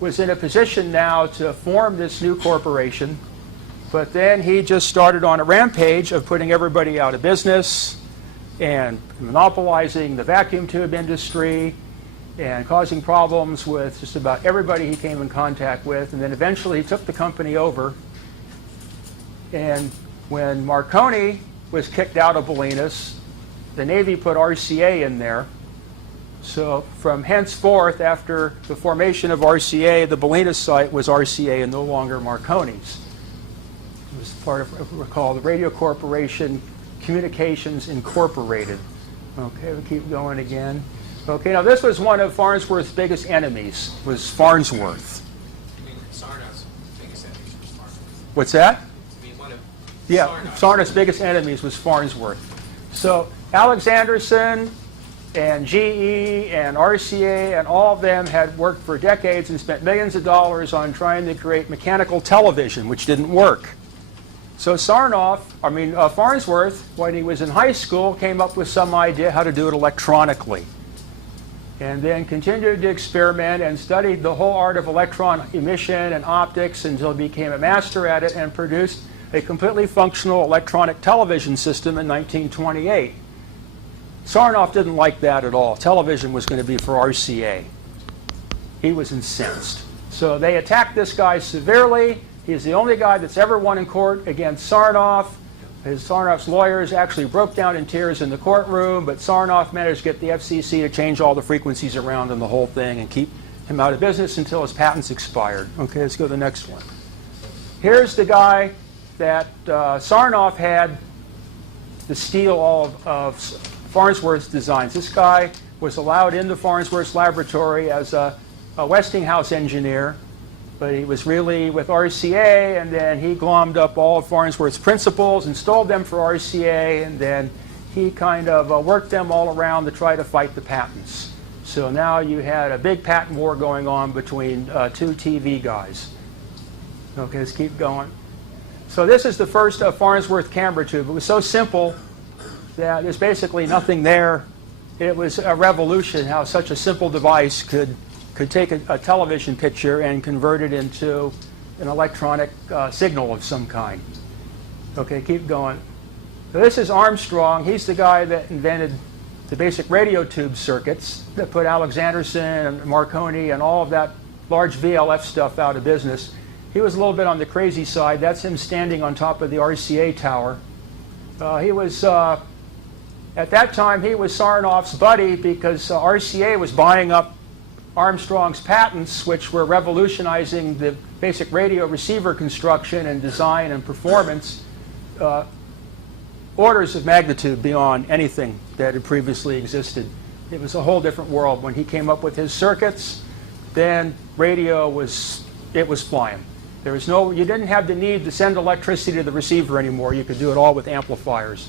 was in a position now to form this new corporation, but then he just started on a rampage of putting everybody out of business and monopolizing the vacuum tube industry and causing problems with just about everybody he came in contact with. And then eventually he took the company over. And when Marconi was kicked out of Bolinas, the Navy put RCA in there. So from henceforth, after the formation of RCA, the Bolinas site was RCA and no longer Marconi's. It was part of what we call the Radio Corporation Communications Incorporated. Okay, we keep going again. Okay, now this was one of Farnsworth's biggest enemies, was Farnsworth. You mean Sarnoff's biggest enemies was Farnsworth? What's that? I mean, one of Sarnoff's biggest enemies was Farnsworth. So Alexanderson and GE and RCA and all of them had worked for decades and spent millions of dollars on trying to create mechanical television, which didn't work. So Farnsworth, when he was in high school, came up with some idea how to do it electronically. and then continued to experiment and studied the whole art of electron emission and optics until he became a master at it and produced a completely functional electronic television system in 1928. Sarnoff didn't like that at all. Television was going to be for RCA. He was incensed. So they attacked this guy severely. He's the only guy that's ever won in court against Sarnoff. Sarnoff's lawyers actually broke down in tears in the courtroom, but Sarnoff managed to get the FCC to change all the frequencies around in the whole thing and keep him out of business until his patents expired. Okay, let's go to the next one. Here's the guy that Sarnoff had to steal all of Farnsworth's designs. This guy was allowed into Farnsworth's laboratory as a Westinghouse engineer, but he was really with RCA, and then he glommed up all of Farnsworth's principles, installed them for RCA, and then he kind of worked them all around to try to fight the patents. So now you had a big patent war going on between two TV guys. Okay, let's keep going. So this is the first Farnsworth camera tube. It was so simple that there's basically nothing there. It was a revolution how such a simple device could take a television picture and convert it into an electronic signal of some kind. Okay, keep going. So this is Armstrong. He's the guy that invented the basic radio tube circuits that put Alexanderson and Marconi and all of that large VLF stuff out of business. He was a little bit on the crazy side. That's him standing on top of the RCA tower. At that time, he was Sarnoff's buddy because RCA was buying up Armstrong's patents, which were revolutionizing the basic radio receiver construction and design and performance, orders of magnitude beyond anything that had previously existed. It was a whole different world. When he came up with his circuits, then radio was flying. There was you didn't have the need to send electricity to the receiver anymore. You could do it all with amplifiers.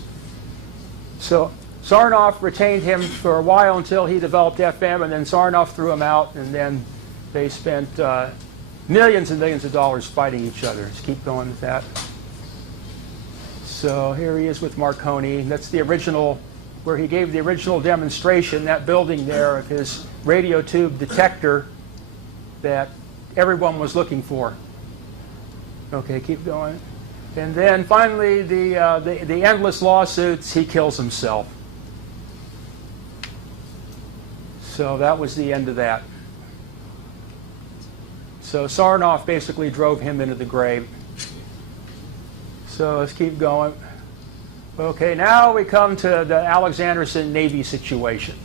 So Sarnoff retained him for a while until he developed FM, and then Sarnoff threw him out, and then they spent millions and millions of dollars fighting each other. Let's keep going with that. So here he is with Marconi. That's the original, where he gave the original demonstration, that building there of his radio tube detector that everyone was looking for. Okay, keep going. And then finally, the endless lawsuits, he kills himself. So that was the end of that. So Sarnoff basically drove him into the grave. So let's keep going. Okay, now we come to the Alexanderson Navy situation.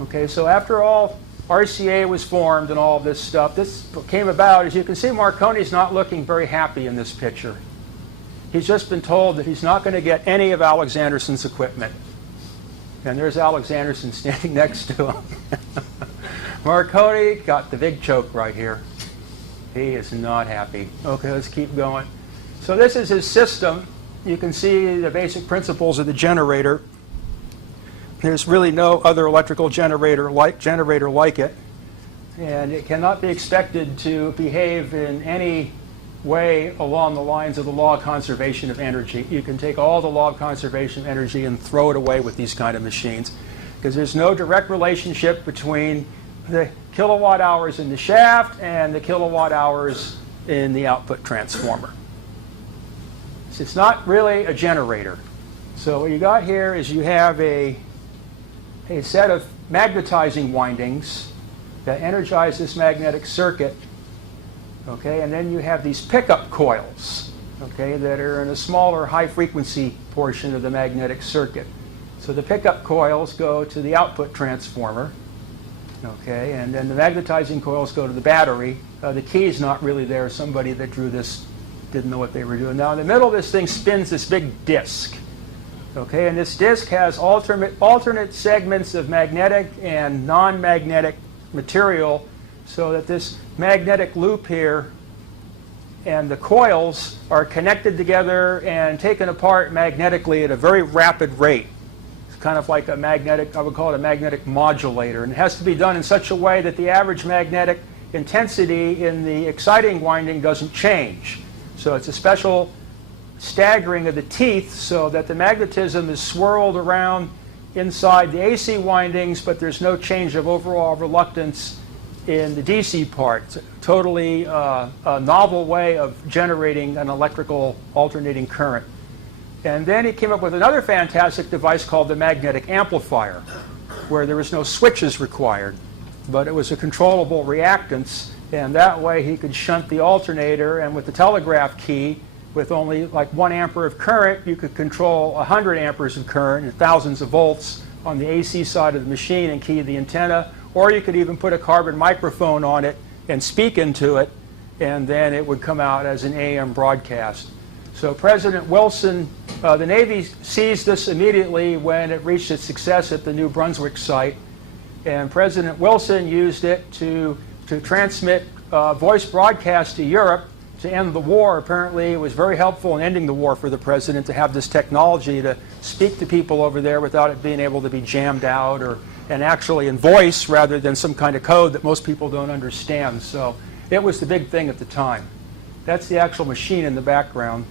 Okay, so after all, RCA was formed and all this stuff. This came about, as you can see, Marconi's not looking very happy in this picture. He's just been told that he's not going to get any of Alexanderson's equipment. And there's Alexanderson standing next to him. Marconi got the big choke right here. He is not happy. Okay, let's keep going. So this is his system. You can see the basic principles of the generator. There's really no other electrical generator like it. And it cannot be expected to behave in any way along the lines of the law of conservation of energy. You can take all the law of conservation of energy and throw it away with these kind of machines, because there's no direct relationship between the kilowatt hours in the shaft and the kilowatt hours in the output transformer. So it's not really a generator. So what you got here is you have a set of magnetizing windings that energize this magnetic circuit. Okay, and then you have these pickup coils, okay, that are in a smaller high-frequency portion of the magnetic circuit. So the pickup coils go to the output transformer, okay, and then the magnetizing coils go to the battery. The key is not really there. Somebody that drew this didn't know what they were doing. Now in the middle of this thing spins this big disc, okay, and this disc has alternate segments of magnetic and non-magnetic material, so that this magnetic loop here and the coils are connected together and taken apart magnetically at a very rapid rate. It's kind of like a magnetic, I would call it a magnetic modulator. And it has to be done in such a way that the average magnetic intensity in the exciting winding doesn't change. So it's a special staggering of the teeth so that the magnetism is swirled around inside the AC windings, but there's no change of overall reluctance in the DC part. It's a totally a novel way of generating an electrical alternating current. And then he came up with another fantastic device called the magnetic amplifier, where there was no switches required, but it was a controllable reactance, and that way he could shunt the alternator, and with the telegraph key, with only like 1 ampere of current, you could control 100 amperes of current and thousands of volts on the AC side of the machine and key the antenna, or you could even put a carbon microphone on it and speak into it, and then it would come out as an AM broadcast. So President Wilson, the Navy seized this immediately when it reached its success at the New Brunswick site, and President Wilson used it to transmit voice broadcast to Europe to end the war. Apparently it was very helpful in ending the war for the president to have this technology to speak to people over there without it being able to be jammed out, and actually in voice rather than some kind of code that most people don't understand. So it was the big thing at the time. That's the actual machine in the background.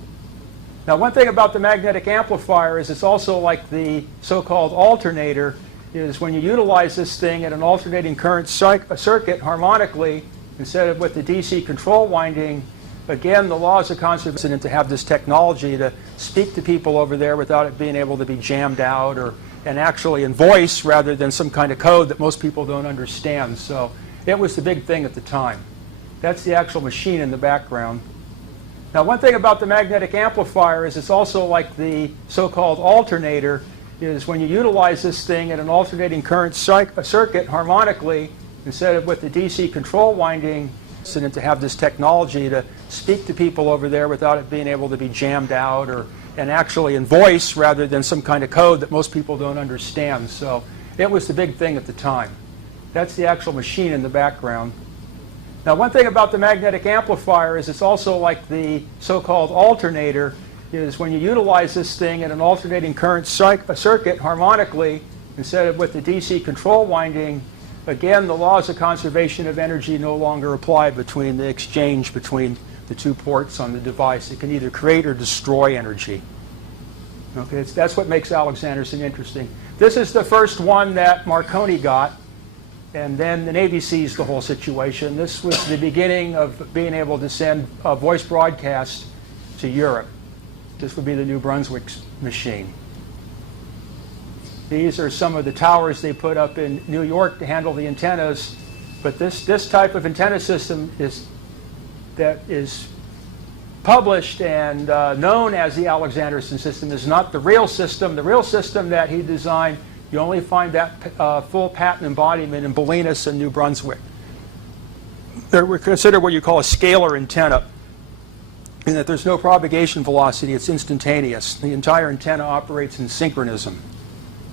Now, one thing about the magnetic amplifier is it's also like the so-called alternator, is when you utilize this thing at an alternating current circuit harmonically, instead of with the DC control winding, again, the laws of conservation to have this technology to speak to people over there without it being able to be jammed out, and actually in voice rather than some kind of code that most people don't understand. So it was the big thing at the time. That's the actual machine in the background. Now, one thing about the magnetic amplifier is it's also like the so-called alternator, is when you utilize this thing at an alternating current circuit harmonically, instead of with the DC control winding, and to have this technology to speak to people over there without it being able to be jammed out, and actually in voice rather than some kind of code that most people don't understand. So it was the big thing at the time. That's the actual machine in the background. Now, one thing about the magnetic amplifier is it's also like the so-called alternator, is when you utilize this thing at an alternating current circuit harmonically, instead of with the DC control winding, again, the laws of conservation of energy no longer apply between the exchange between the two ports on the device. It can either create or destroy energy. Okay, that's what makes Alexanderson interesting. This is the first one that Marconi got, and then the Navy seized the whole situation. This was the beginning of being able to send a voice broadcast to Europe. This would be the New Brunswick machine. These are some of the towers they put up in New York to handle the antennas. But this type of antenna system that is published and known as the Alexanderson system is not the real system. The real system that he designed, you only find that full patent embodiment in Bolinas and New Brunswick. They're considered what you call a scalar antenna, in that there's no propagation velocity, it's instantaneous. The entire antenna operates in synchronism.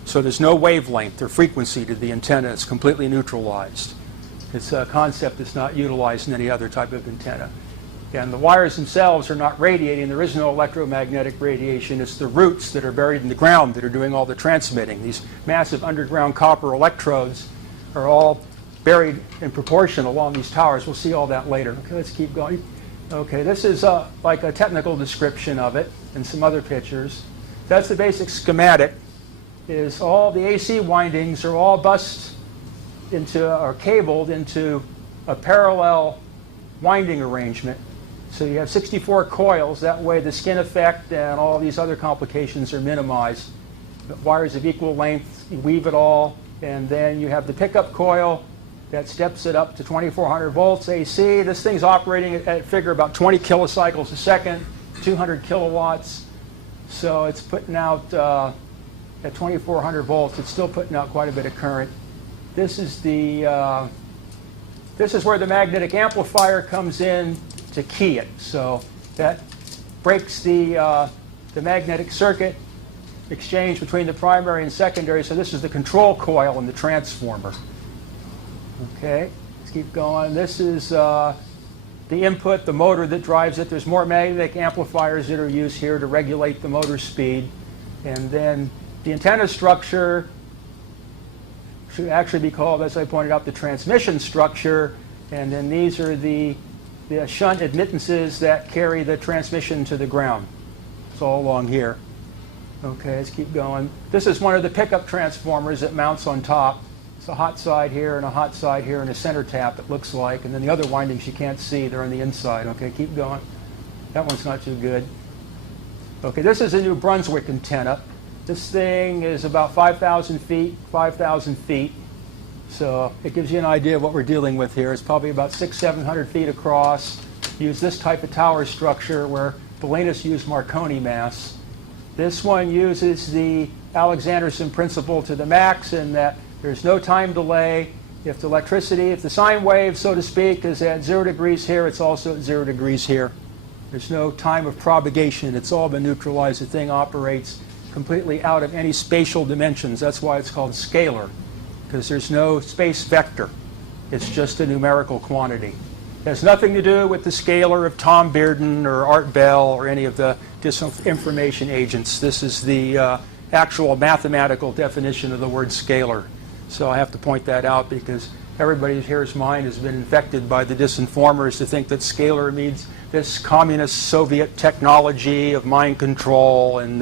So there's no wavelength or frequency to the antenna. It's completely neutralized. It's a concept that's not utilized in any other type of antenna. And the wires themselves are not radiating. There is no electromagnetic radiation. It's the roots that are buried in the ground that are doing all the transmitting. These massive underground copper electrodes are all buried in proportion along these towers. We'll see all that later. Okay, let's keep going. Okay, this is like a technical description of it and some other pictures. That's the basic schematic. Is all the AC windings are all bused into or cabled into a parallel winding arrangement. So you have 64 coils. That way the skin effect and all these other complications are minimized. The wires of equal length, you weave it all, and then you have the pickup coil that steps it up to 2400 volts AC. This thing's operating at figure about 20 kilocycles a second, 200 kilowatts. So it's putting out at 2400 volts, it's still putting out quite a bit of current. This is where the magnetic amplifier comes in to key it. So that breaks the magnetic circuit exchange between the primary and secondary. So this is the control coil in the transformer. Okay, let's keep going. This is the input, the motor that drives it. There's more magnetic amplifiers that are used here to regulate the motor speed. And then the antenna structure should actually be called, as I pointed out, the transmission structure. And then these are the shunt admittances that carry the transmission to the ground. It's all along here. Okay, let's keep going. This is one of the pickup transformers that mounts on top. It's a hot side here and a hot side here and a center tap, it looks like. And then the other windings you can't see, they're on the inside. Okay, keep going. That one's not too good. Okay, this is a New Brunswick antenna. This thing is about 5,000 feet, 5,000 feet. So it gives you an idea of what we're dealing with here. It's probably about 600-700 feet across. Use this type of tower structure where Bolinas used Marconi mass. This one uses the Alexanderson principle to the max in that there's no time delay. If the electricity, if the sine wave, so to speak, is at 0 degrees here, it's also at 0 degrees here. There's no time of propagation. It's all been neutralized. The thing operates completely out of any spatial dimensions. That's why it's called scalar, because there's no space vector. It's just a numerical quantity. It has nothing to do with the scalar of Tom Bearden or Art Bell or any of the disinformation agents. This is the actual mathematical definition of the word scalar. So I have to point that out because everybody here's mind has been infected by the disinformers to think that scalar means this communist Soviet technology of mind control, and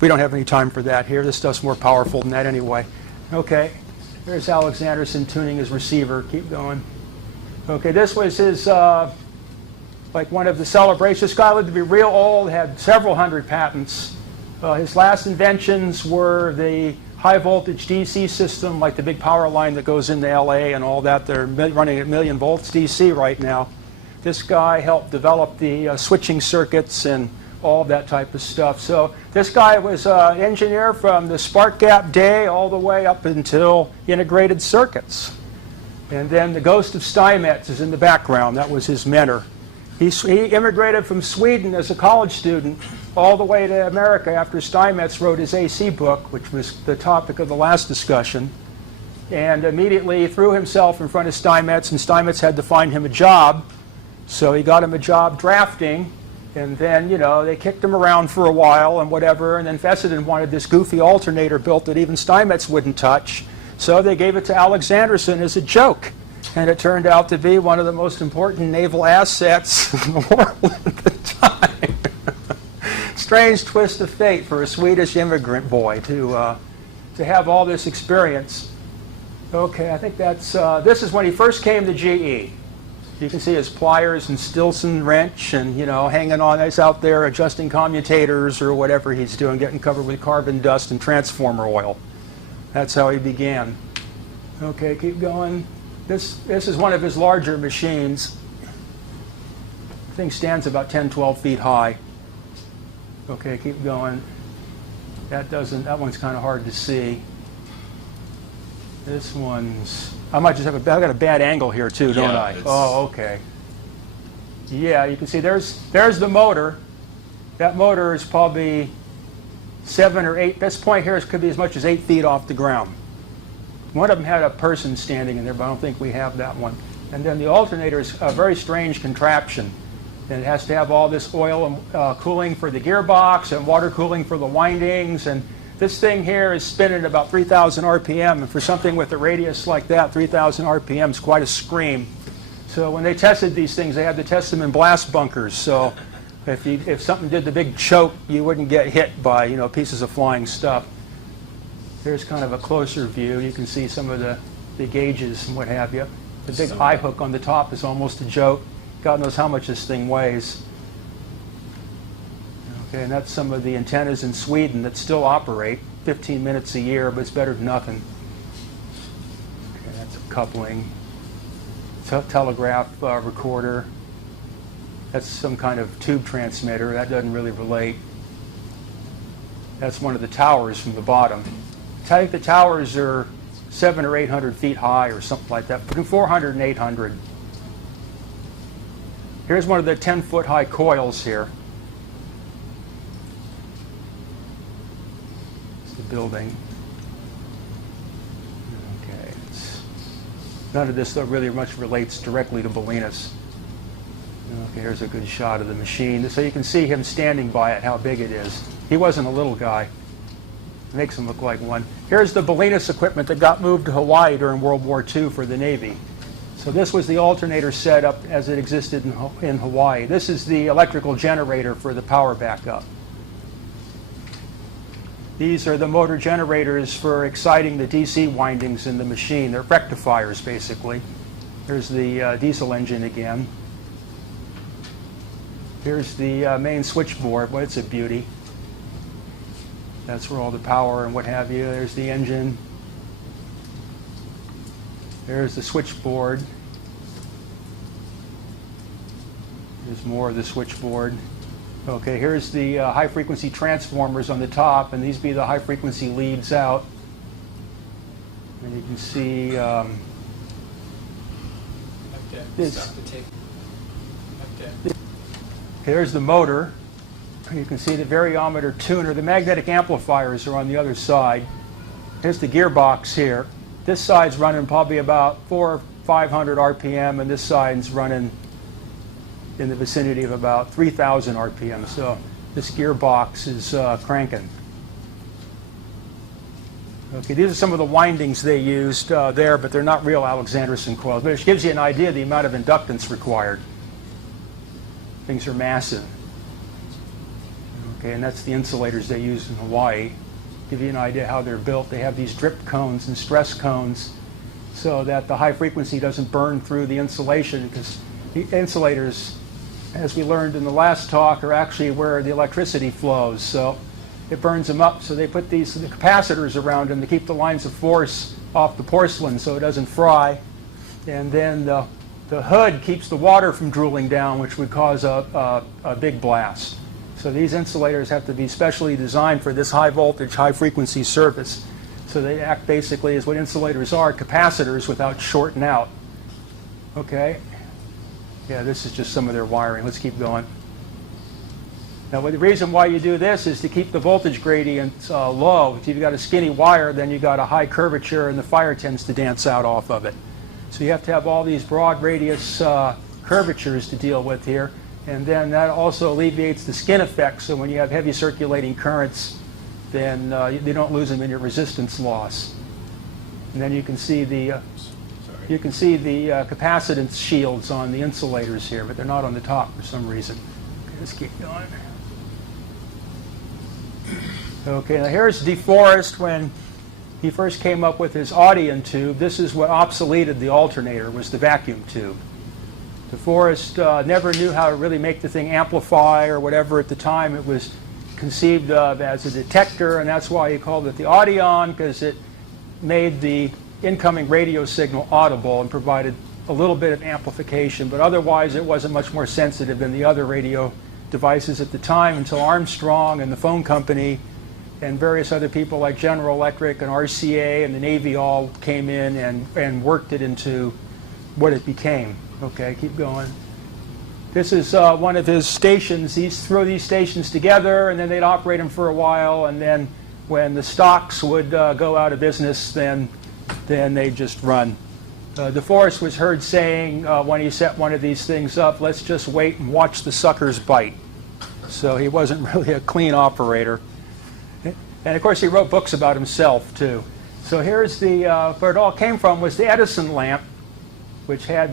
we don't have any time for that here. This stuff's more powerful than that anyway. Okay, here's Alexanderson tuning his receiver. Keep going. Okay, this was his, like one of the celebrations. This guy lived to be real old, had several hundred patents. His last inventions were the high voltage DC system, like the big power line that goes into LA and all that. They're running at 1,000,000 volts DC right now. This guy helped develop the switching circuits and all that type of stuff. So this guy was an engineer from the spark gap day all the way up until integrated circuits. And then the ghost of Steinmetz is in the background. That was his mentor. He immigrated from Sweden as a college student all the way to America after Steinmetz wrote his AC book, which was the topic of the last discussion, and immediately threw himself in front of Steinmetz, and Steinmetz had to find him a job. So he got him a job drafting, and then, you know, they kicked him around for a while and whatever, and then Fessenden wanted this goofy alternator built that even Steinmetz wouldn't touch. So they gave it to Alexanderson as a joke. And it turned out to be one of the most important naval assets in the world at the time. Strange twist of fate for a Swedish immigrant boy to have all this experience. Okay, I think that's, this is when he first came to GE. You can see his pliers and Stilson wrench and, you know, hanging on, he's out there adjusting commutators or whatever he's doing, getting covered with carbon dust and transformer oil. That's how he began. Okay, keep going. This is one of his larger machines. The thing stands about 10, 12 feet high. Okay, keep going. That one's kind of hard to see. This one's, I might just have I've got a bad angle here too, don't I? Oh, okay. Yeah, you can see there's the motor. That motor is probably 7 or 8, this point here could be as much as 8 feet off the ground. One of them had a person standing in there, but I don't think we have that one. And then the alternator is a very strange contraption. And it has to have all this oil and cooling for the gearbox and water cooling for the windings. And this thing here is spinning about 3,000 RPM. And for something with a radius like that, 3,000 RPM is quite a scream. So when they tested these things, they had to test them in blast bunkers. So if something did the big choke, you wouldn't get hit by, you know, pieces of flying stuff. Here's kind of a closer view. You can see some of the gauges and what have you. The big eye hook on the top is almost a joke. God knows how much this thing weighs. Okay, and that's some of the antennas in Sweden that still operate. 15 minutes a year, but it's better than nothing. Okay, that's a coupling. Telegraph recorder. That's some kind of tube transmitter. That doesn't really relate. That's one of the towers from the bottom. I think the towers are 700 or 800 feet high or something like that, between 400 and 800. Here's one of the 10-foot high coils here. It's the building. Okay. None of this really much relates directly to Bolinas. Okay, here's a good shot of the machine. So you can see him standing by it, how big it is. He wasn't a little guy. It makes him look like one. Here's the Bolinas equipment that got moved to Hawaii during World War II for the Navy. So this was the alternator setup as it existed in Hawaii. This is the electrical generator for the power backup. These are the motor generators for exciting the DC windings in the machine. They're rectifiers, basically. Here's the diesel engine again. Here's the main switchboard. Well, it's a beauty. That's where all the power and what have you. There's the engine. There's the switchboard. There's more of the switchboard. Okay, here's the high-frequency transformers on the top, and these be the high-frequency leads out. And you can see this. Okay, there's the motor. You can see the variometer tuner. The magnetic amplifiers are on the other side. Here's the gearbox here. This side's running probably about 400 or 500 RPM, and this side's running in the vicinity of about 3,000 RPM. So this gearbox is cranking. Okay, these are some of the windings they used there, but they're not real Alexanderson coils. But it gives you an idea of the amount of inductance required. Things are massive. Okay, and that's the insulators they use in Hawaii. Give you an idea how they're built. They have these drip cones and stress cones so that the high frequency doesn't burn through the insulation, because the insulators, as we learned in the last talk, are actually where the electricity flows. So it burns them up. So they put the capacitors around them to keep the lines of force off the porcelain so it doesn't fry. And then the hood keeps the water from drooling down, which would cause a big blast. So these insulators have to be specially designed for this high voltage, high frequency surface. So they act basically as what insulators are, capacitors without shorting out. Okay? Yeah, this is just some of their wiring. Let's keep going. Now, the reason why you do this is to keep the voltage gradient low. If you've got a skinny wire, then you've got a high curvature, and the fire tends to dance out off of it. So you have to have all these broad radius curvatures to deal with here. And then that also alleviates the skin effect. So when you have heavy circulating currents, then you don't lose them in your resistance loss. And then you can see the capacitance shields on the insulators here, but they're not on the top for some reason. Okay, let's keep going. Okay, now here's DeForest when he first came up with his Audion tube. This is what obsoleted the alternator, was the vacuum tube. DeForest never knew how to really make the thing amplify or whatever at the time. It was conceived of as a detector, and that's why he called it the Audion, because it made the incoming radio signal audible and provided a little bit of amplification, but otherwise it wasn't much more sensitive than the other radio devices at the time, until Armstrong and the phone company and various other people like General Electric and RCA and the Navy all came in and worked it into what it became. Okay, keep going. This is one of his stations. He threw these stations together, and then they'd operate them for a while, and then when the stocks would go out of business, then they'd just run. DeForest was heard saying when he set one of these things up, "Let's just wait and watch the suckers bite." So he wasn't really a clean operator. And of course he wrote books about himself too. So here's where it all came from was the Edison lamp, which had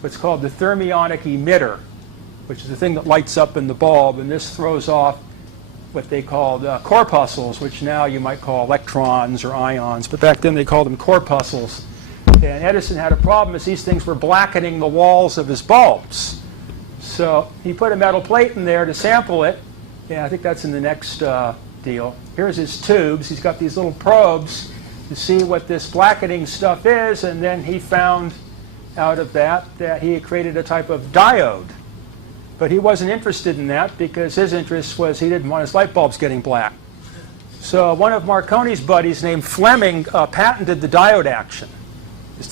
what's called the thermionic emitter, which is the thing that lights up in the bulb, and this throws off what they called corpuscles, which now you might call electrons or ions, but back then they called them corpuscles. And Edison had a problem as these things were blackening the walls of his bulbs. So he put a metal plate in there to sample it, and I think that's in the next deal. Here's his tubes. He's got these little probes to see what this blackening stuff is, and then he found out of that he had created a type of diode. But he wasn't interested in that because his interest was he didn't want his light bulbs getting black. So one of Marconi's buddies named Fleming patented the diode action.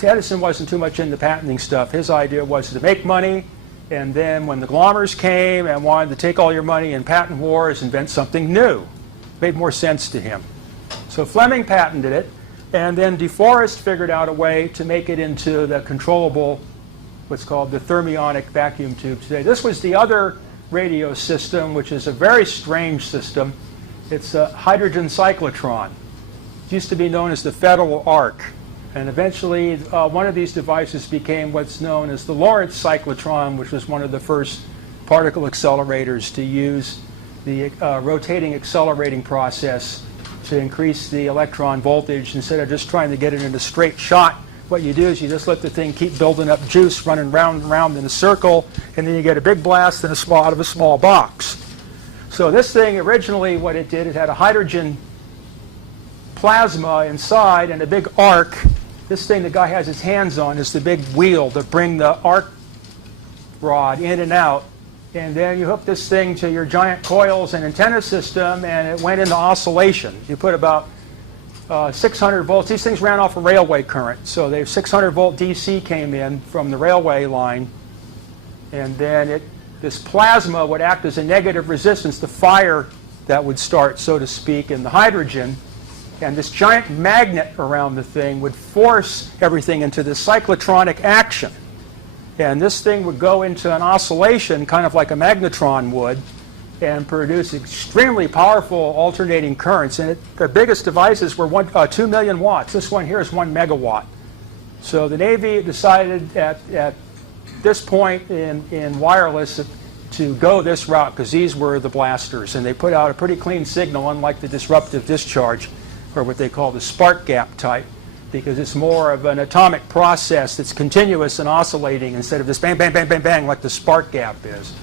Edison wasn't too much into patenting stuff. His idea was to make money, and then when the glommers came and wanted to take all your money in patent wars, invent something new. Made more sense to him. So Fleming patented it, and then DeForest figured out a way to make it into the controllable, what's called the thermionic vacuum tube today. This was the other radio system, which is a very strange system. It's a hydrogen cyclotron. It used to be known as the Federal Arc. And eventually, one of these devices became what's known as the Lorentz cyclotron, which was one of the first particle accelerators to use the rotating accelerating process to increase the electron voltage instead of just trying to get it in a straight shot. What you do is you just let the thing keep building up juice, running round and round in a circle, and then you get a big blast out of a small box. So this thing, originally what it did, it had a hydrogen plasma inside and a big arc. This thing the guy has his hands on is the big wheel to bring the arc rod in and out. And then you hook this thing to your giant coils and antenna system, and it went into oscillation. You put about 600 volts. These things ran off a railway current. So they 600 volt DC came in from the railway line, and then this plasma would act as a negative resistance to fire that would start, so to speak, in the hydrogen. And this giant magnet around the thing would force everything into this cyclotronic action. And this thing would go into an oscillation, kind of like a magnetron would, and produce extremely powerful alternating currents. And the biggest devices were 2 million watts. This one here is 1 megawatt. So the Navy decided at this point in wireless to go this route because these were the blasters. And they put out a pretty clean signal, unlike the disruptive discharge, or what they call the spark gap type, because it's more of an atomic process that's continuous and oscillating instead of this bang, bang, bang, bang, bang like the spark gap is.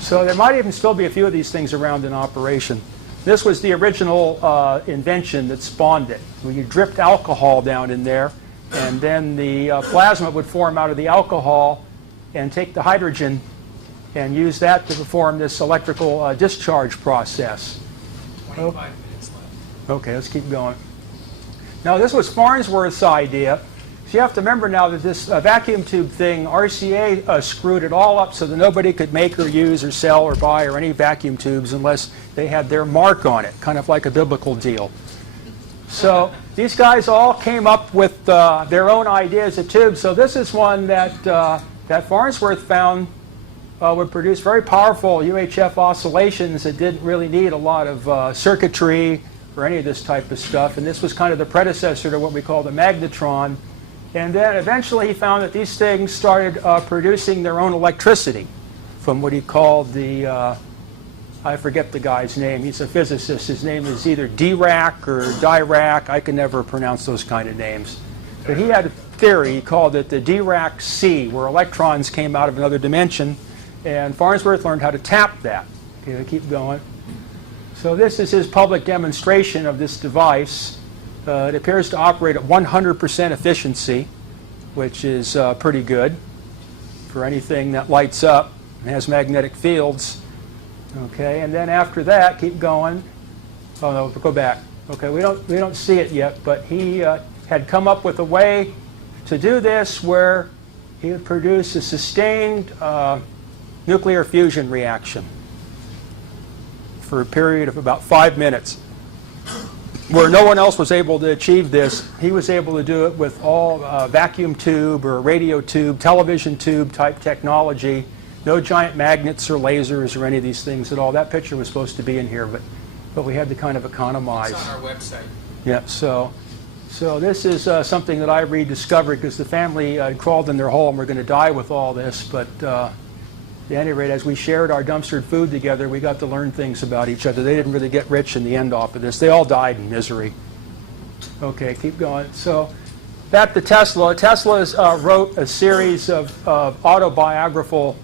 So there might even still be a few of these things around in operation. This was the original invention that spawned it. When you dripped alcohol down in there, and then the plasma would form out of the alcohol and take the hydrogen and use that to perform this electrical discharge process. 25 minutes left. Okay, let's keep going. Now, this was Farnsworth's idea. So you have to remember now that this vacuum tube thing, RCA screwed it all up so that nobody could make or use or sell or buy or any vacuum tubes unless they had their mark on it, kind of like a biblical deal. So these guys all came up with their own ideas of tubes. So this is one that Farnsworth found would produce very powerful UHF oscillations that didn't really need a lot of circuitry or any of this type of stuff. And this was kind of the predecessor to what we call the magnetron. And then eventually he found that these things started producing their own electricity from what he called the, I forget the guy's name. He's a physicist. His name is either Dirac or Dirac. I can never pronounce those kind of names. But he had a theory. He called it the Dirac C, where electrons came out of another dimension. And Farnsworth learned how to tap that. Okay, keep going. So this is his public demonstration of this device. It appears to operate at 100% efficiency, which is pretty good for anything that lights up and has magnetic fields. Okay, and then after that, keep going. Oh no, go back. Okay, we don't see it yet, but he had come up with a way to do this where he would produce a sustained nuclear fusion reaction for a period of about 5 minutes. Where no one else was able to achieve this, he was able to do it with all vacuum tube or radio tube, television tube type technology. No giant magnets or lasers or any of these things at all. That picture was supposed to be in here, but we had to kind of economize. It's on our website. Yeah, so this is something that I rediscovered because the family crawled in their hole and were going to die with all this. But at any rate, as we shared our dumpstered food together, we got to learn things about each other. They didn't really get rich in the end off of this. They all died in misery. Okay, keep going. So back to Tesla. Tesla wrote a series of autobiographical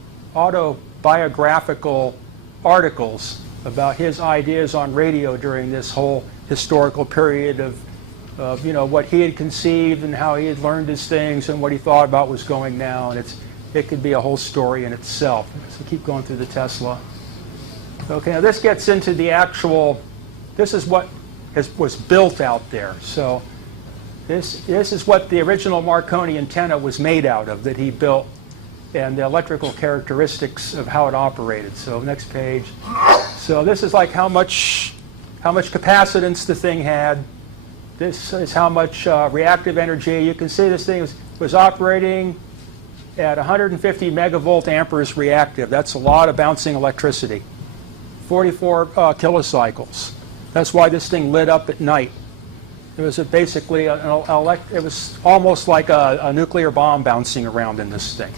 articles about his ideas on radio during this whole historical period of what he had conceived and how he had learned his things and what he thought about was going now. And it could be a whole story in itself. So keep going through the Tesla. Okay, now this gets into the actual, this is what was built out there. So this is what the original Marconi antenna was made out of that he built and the electrical characteristics of how it operated. So next page. So this is like how much capacitance the thing had. This is how much reactive energy. You can see this thing was operating at 150 megavolt amperes reactive. That's a lot of bouncing electricity. 44 kilocycles. That's why this thing lit up at night. It was basically it was almost like a nuclear bomb bouncing around in this thing.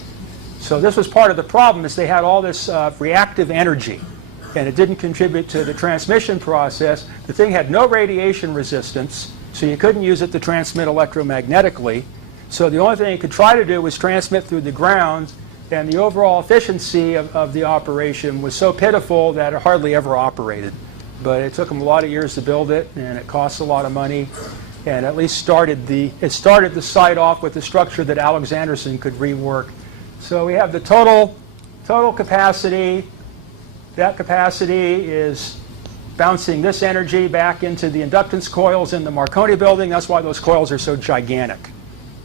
So this was part of the problem, is they had all this reactive energy. and it didn't contribute to the transmission process. The thing had no radiation resistance, so you couldn't use it to transmit electromagnetically. So the only thing you could try to do was transmit through the ground, and the overall efficiency of the operation was so pitiful that it hardly ever operated. But it took them a lot of years to build it, and it cost a lot of money, and at least started the site off with a structure that Alexanderson could rework. So we have the total capacity. That capacity is bouncing this energy back into the inductance coils in the Marconi building. That's why those coils are so gigantic,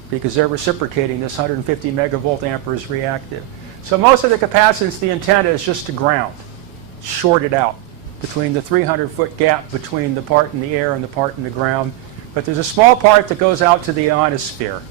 because they're reciprocating this 150 megavolt amperes reactive. So most of the capacitance of the antenna is just to ground, shorted out between the 300-foot gap between the part in the air and the part in the ground. But there's a small part that goes out to the ionosphere.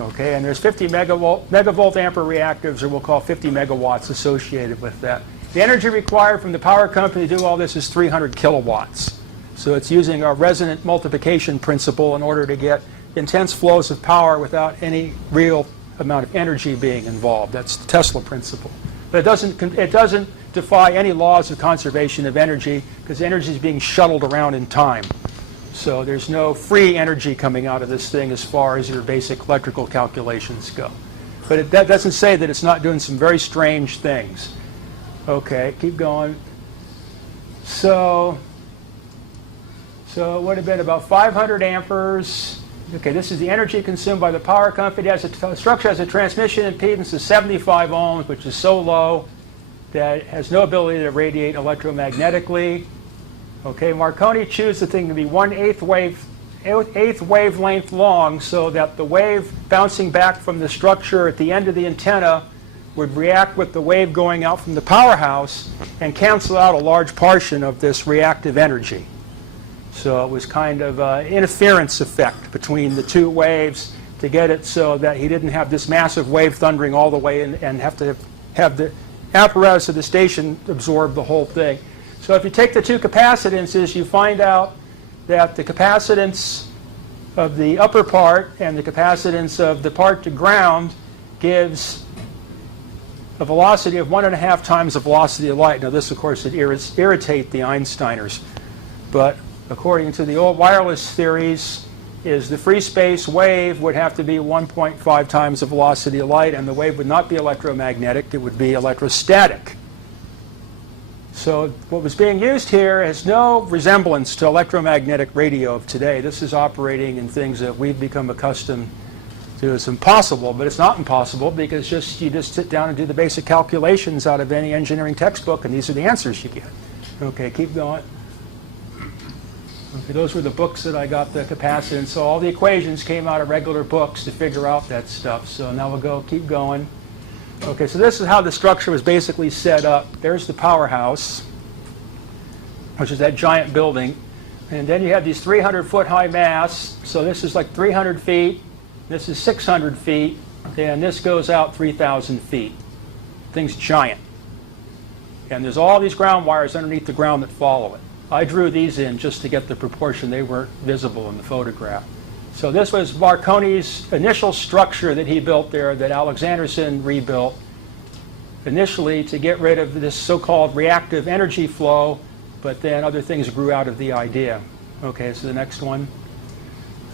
Okay, and there's 50 megavolt ampere reactives, or we'll call 50 megawatts associated with that. The energy required from the power company to do all this is 300 kilowatts. So it's using our resonant multiplication principle in order to get intense flows of power without any real amount of energy being involved. That's the Tesla principle. But it doesn't defy any laws of conservation of energy, because energy is being shuttled around in time. So there's no free energy coming out of this thing as far as your basic electrical calculations go. But that doesn't say that it's not doing some very strange things. Okay, keep going. So it would have been about 500 amperes. Okay, this is the energy consumed by the power company. The structure has a transmission impedance of 75 ohms, which is so low that it has no ability to radiate electromagnetically. Okay, Marconi chose the thing to be 1/8 wavelength long, so that the wave bouncing back from the structure at the end of the antenna would react with the wave going out from the powerhouse and cancel out a large portion of this reactive energy. So it was kind of an interference effect between the two waves to get it so that he didn't have this massive wave thundering all the way in and have to have the apparatus of the station absorb the whole thing. So if you take the two capacitances, you find out that the capacitance of the upper part and the capacitance of the part to ground gives a velocity of 1.5 times the velocity of light. Now this, of course, would irritate the Einsteiners. But according to the old wireless theories, is the free space wave would have to be 1.5 times the velocity of light, and the wave would not be electromagnetic, it would be electrostatic. So what was being used here has no resemblance to electromagnetic radio of today. This is operating in things that we've become accustomed to as impossible, but it's not impossible, because you just sit down and do the basic calculations out of any engineering textbook, and these are the answers you get. Okay, keep going. Okay, those were the books that I got the capacitance. So all the equations came out of regular books to figure out that stuff. So now we'll keep going. Okay, so this is how the structure was basically set up. There's the powerhouse, which is that giant building. And then you have these 300-foot high masts. So this is like 300 feet. This is 600 feet. And this goes out 3,000 feet. Thing's giant. And there's all these ground wires underneath the ground that follow it. I drew these in just to get the proportion. They weren't visible in the photograph. So this was Marconi's initial structure that he built there, that Alexanderson rebuilt initially to get rid of this so-called reactive energy flow, but then other things grew out of the idea. Okay, so the next one.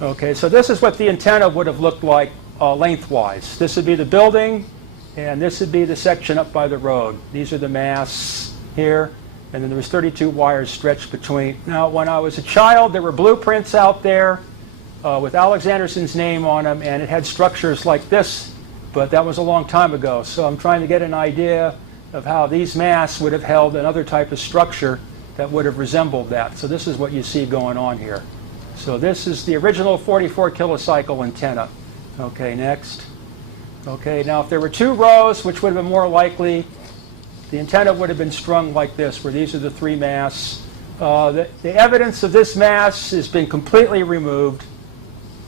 Okay, so this is what the antenna would have looked like lengthwise. This would be the building, and this would be the section up by the road. These are the masts here, and then there was 32 wires stretched between. Now, when I was a child, there were blueprints out there with Alexanderson's name on them, and it had structures like this, but that was a long time ago. So I'm trying to get an idea of how these masts would have held another type of structure that would have resembled that. So this is what you see going on here. So this is the original 44 kilocycle antenna. Okay, next. Okay, now if there were two rows, which would have been more likely, the antenna would have been strung like this, where these are the three masts. The evidence of this mass has been completely removed.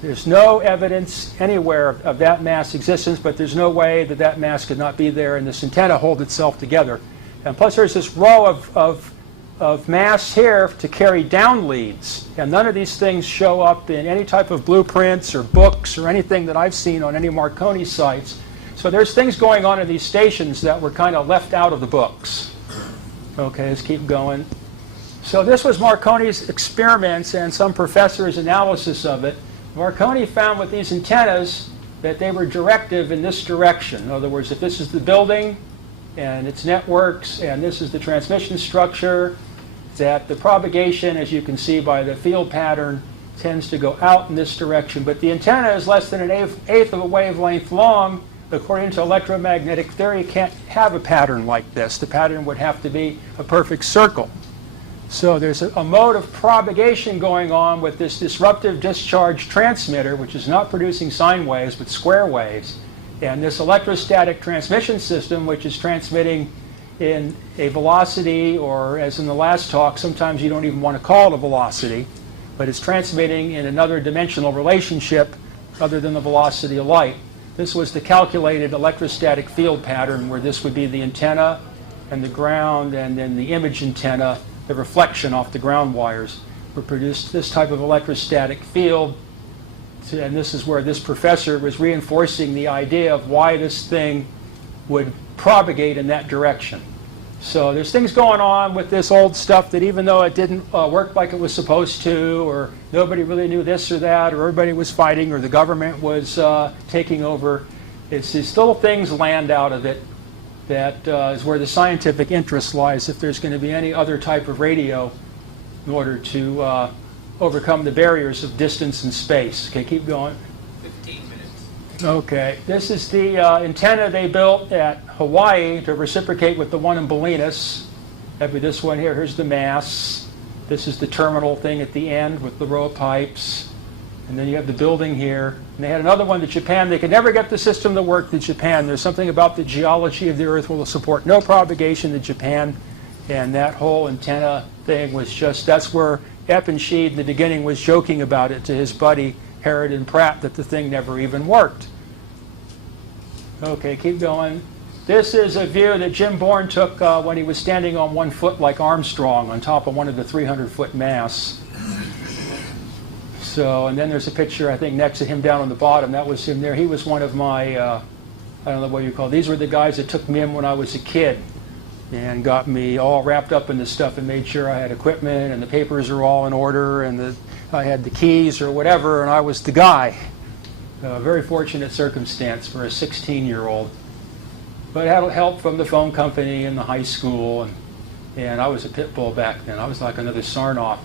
There's no evidence anywhere of that mass existence, but there's no way that that mass could not be there and this antenna hold itself together. And plus there's this row of masts here to carry down leads. And none of these things show up in any type of blueprints or books or anything that I've seen on any Marconi sites. So there's things going on in these stations that were kind of left out of the books. Okay, let's keep going. So this was Marconi's experiments and some professor's analysis of it. Marconi found with these antennas that they were directive in this direction. In other words, if this is the building and its networks and this is the transmission structure, that the propagation, as you can see by the field pattern, tends to go out in this direction. But the antenna is less than an eighth of a wavelength long. According to electromagnetic theory, you can't have a pattern like this. The pattern would have to be a perfect circle. So there's a mode of propagation going on with this disruptive discharge transmitter, which is not producing sine waves but square waves, and this electrostatic transmission system, which is transmitting in a velocity, or as in the last talk, sometimes you don't even want to call it a velocity, but it's transmitting in another dimensional relationship other than the velocity of light. This was the calculated electrostatic field pattern, where this would be the antenna and the ground, and then the image antenna, the reflection off the ground wires, would produce this type of electrostatic field. And this is where this professor was reinforcing the idea of why this thing would propagate in that direction. So there's things going on with this old stuff that even though it didn't work like it was supposed to, or nobody really knew this or that, or everybody was fighting, or the government was taking over, it's these little things land out of it that is where the scientific interest lies, if there's going to be any other type of radio in order to overcome the barriers of distance and space. Okay, keep going. 15 minutes. Okay, this is the antenna they built at Hawaii to reciprocate with the one in Bolinas. That'd be this one here. Here's the mass. This is the terminal thing at the end with the row of pipes. And then you have the building here. And they had another one to Japan. They could never get the system to work to Japan. There's something about the geology of the Earth will support no propagation to Japan. And that whole antenna thing was just, that's where Eppensheed in the beginning was joking about it to his buddy Harrod and Pratt, that the thing never even worked. Okay, keep going. This is a view that Jim Bourne took when he was standing on one foot like Armstrong on top of one of the 300-foot masts. So, and then there's a picture, I think, next to him down on the bottom. That was him there. He was one of my, I don't know what you call it. These were the guys that took me in when I was a kid and got me all wrapped up in this stuff and made sure I had equipment and the papers are all in order and I had the keys or whatever, and I was the guy. Very fortunate circumstance for a 16-year-old. But I had help from the phone company and the high school, and I was a pit bull back then. I was like another Sarnoff.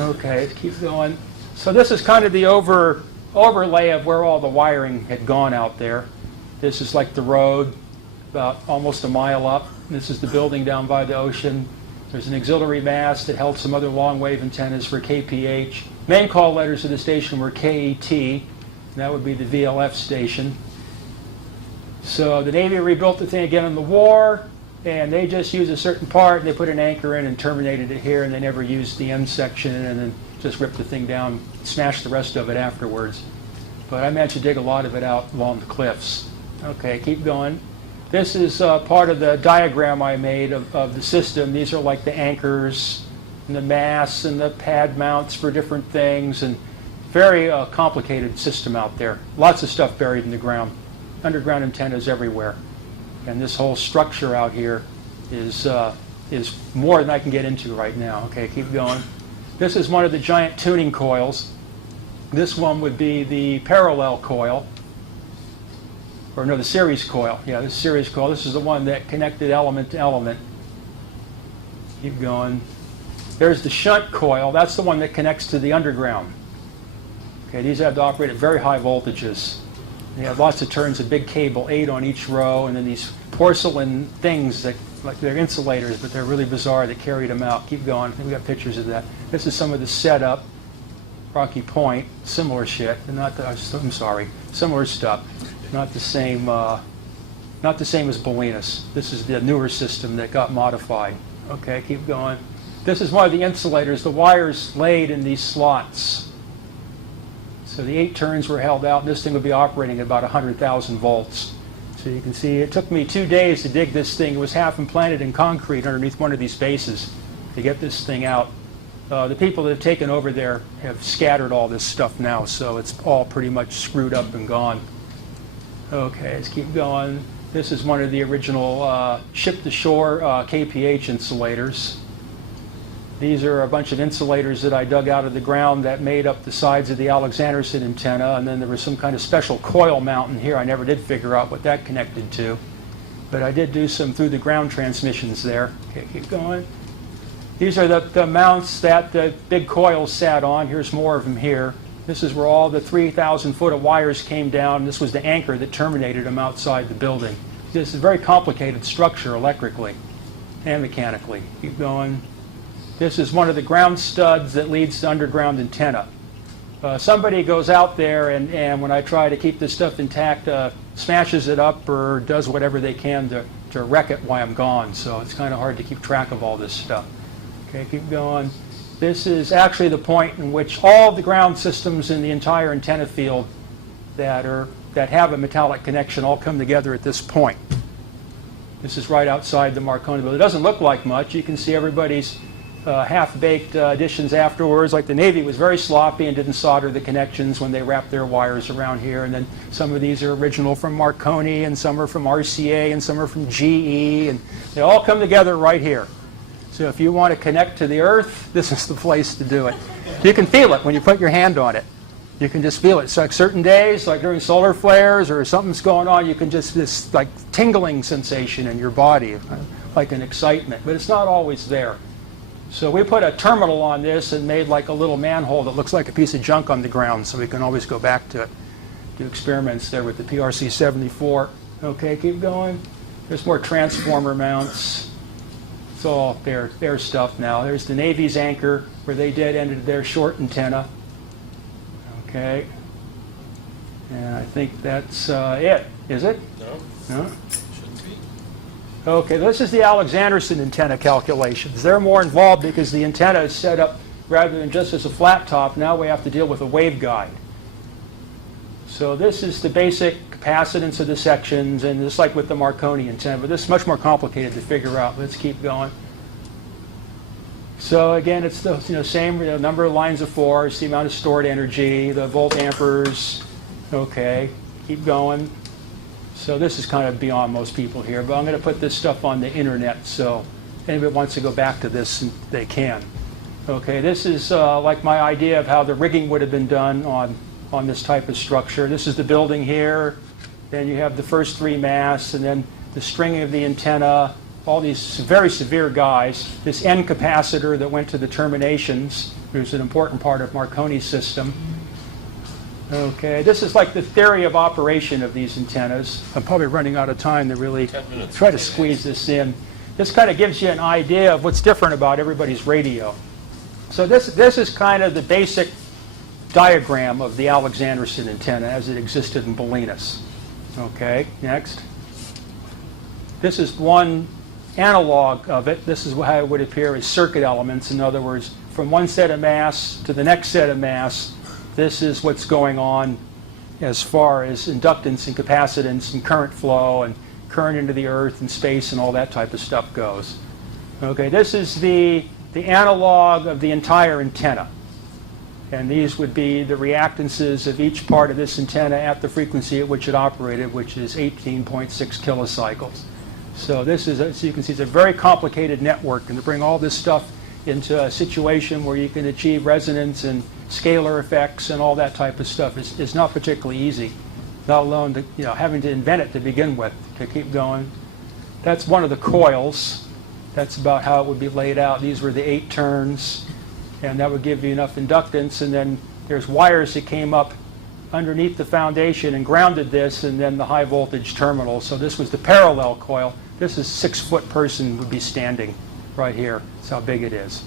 Okay, let's keep going. So this is kind of the overlay of where all the wiring had gone out there. This is like the road, about almost a mile up. This is the building down by the ocean. There's an auxiliary mast that held some other long wave antennas for KPH. Main call letters of the station were KET, and that would be the VLF station. So the Navy rebuilt the thing again in the war, and they just used a certain part, and they put an anchor in and terminated it here, and they never used the end section, and then just ripped the thing down, smashed the rest of it afterwards. But I managed to dig a lot of it out along the cliffs. Okay, keep going. This is part of the diagram I made of the system. These are like the anchors and the masts and the pad mounts for different things, and very complicated system out there. Lots of stuff buried in the ground. Underground antennas everywhere. And this whole structure out here is more than I can get into right now. Okay, keep going. This is one of the giant tuning coils. This one would be the parallel coil. Or no, the series coil. Yeah, this series coil. This is the one that connected element to element. Keep going. There's the shunt coil. That's the one that connects to the underground. Okay, these have to operate at very high voltages. They have lots of turns, a big cable, 8 on each row, and then these porcelain things that, like they're insulators, but they're really bizarre, that carried them out. Keep going. I think we got pictures of that. This is some of the setup. Rocky Point, similar shit. Not the, I'm sorry, similar stuff. Not the same. Not the same as Bolinas. This is the newer system that got modified. Okay, keep going. This is one of the insulators. The wires laid in these slots. So the 8 turns were held out, and this thing would be operating at about 100,000 volts. So you can see it took me 2 days to dig this thing. It was half implanted in concrete underneath one of these bases to get this thing out. The people that have taken over there have scattered all this stuff now, so it's all pretty much screwed up and gone. Okay, let's keep going. This is one of the original ship-to-shore KPH insulators. These are a bunch of insulators that I dug out of the ground that made up the sides of the Alexanderson antenna, and then there was some kind of special coil mount in here. I never did figure out what that connected to, but I did do some through-the-ground transmissions there. Okay, keep going. These are the mounts that the big coils sat on. Here's more of them here. This is where all the 3,000 foot of wires came down. This was the anchor that terminated them outside the building. This is a very complicated structure electrically and mechanically. Keep going. This is one of the ground studs that leads to underground antenna. Somebody goes out there and when I try to keep this stuff intact, smashes it up or does whatever they can to wreck it while I'm gone. So it's kind of hard to keep track of all this stuff. Okay, keep going. This is actually the point in which all the ground systems in the entire antenna field that have a metallic connection all come together at this point. This is right outside the Marconi building. It doesn't look like much. You can see everybody's half-baked additions afterwards. Like the Navy was very sloppy and didn't solder the connections when they wrapped their wires around here. And then some of these are original from Marconi, and some are from RCA, and some are from GE, and they all come together right here. So if you want to connect to the Earth, this is the place to do it. You can feel it when you put your hand on it. You can just feel it. It's like certain days, like during solar flares or something's going on, you can just, this like tingling sensation in your body, like an excitement, but it's not always there. So we put a terminal on this and made like a little manhole that looks like a piece of junk on the ground, so we can always go back to it. Do experiments there with the PRC-74. Okay, keep going. There's more transformer mounts. It's all their stuff now. There's the Navy's anchor where they ended their short antenna. Okay. And I think that's it. Is it? No? Shouldn't be. Okay, this is the Alexanderson antenna calculations. They're more involved because the antenna is set up rather than just as a flat top. Now we have to deal with a waveguide. So this is the basic capacitance of the sections, and just like with the Marconi antenna, but this is much more complicated to figure out. Let's keep going. So again, it's the same number of lines of force, the amount of stored energy, the volt amperes. Okay, keep going. So this is kind of beyond most people here, but I'm going to put this stuff on the internet, so if anybody wants to go back to this, they can. Okay, this is like my idea of how the rigging would have been done on this type of structure. This is the building here. Then you have the first three masts, and then the stringing of the antenna, all these very severe guys. This end capacitor that went to the terminations, which is an important part of Marconi's system. Okay, this is like the theory of operation of these antennas. I'm probably running out of time to really 10 minutes. try to squeeze this in. This kind of gives you an idea of what's different about everybody's radio. So this is kind of the basic diagram of the Alexanderson antenna as it existed in Bolinas. Okay, next. This is one analog of it. This is how it would appear as circuit elements. In other words, from one set of mass to the next set of mass, this is what's going on as far as inductance and capacitance and current flow and current into the earth and space and all that type of stuff goes. Okay, this is the analog of the entire antenna. And these would be the reactances of each part of this antenna at the frequency at which it operated, which is 18.6 kilocycles. So this is, as you can see, it's a very complicated network. And to bring all this stuff into a situation where you can achieve resonance and scalar effects and all that type of stuff is not particularly easy, not alone having to invent it to begin with, to keep going. That's one of the coils. That's about how it would be laid out. These were the 8 turns, and that would give you enough inductance. And then there's wires that came up underneath the foundation and grounded this, and then the high voltage terminal. So this was the parallel coil. This is 6-foot person would be standing right here. That's how big it is.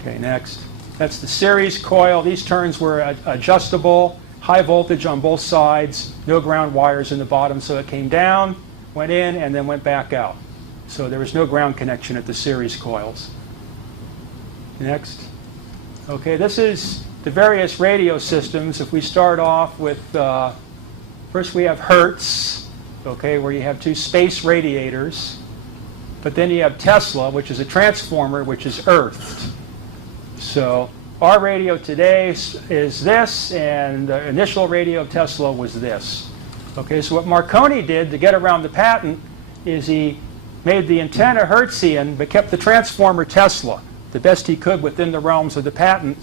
Okay, next. That's the series coil. These turns were adjustable, high voltage on both sides, no ground wires in the bottom, so it came down, went in, and then went back out. So there was no ground connection at the series coils. Next. Okay, this is the various radio systems. If we start off with, first we have Hertz, okay, where you have 2 space radiators. But then you have Tesla, which is a transformer, which is earthed. So our radio today is this, and the initial radio of Tesla was this. Okay, so what Marconi did to get around the patent is he made the antenna Hertzian but kept the transformer Tesla, the best he could within the realms of the patent.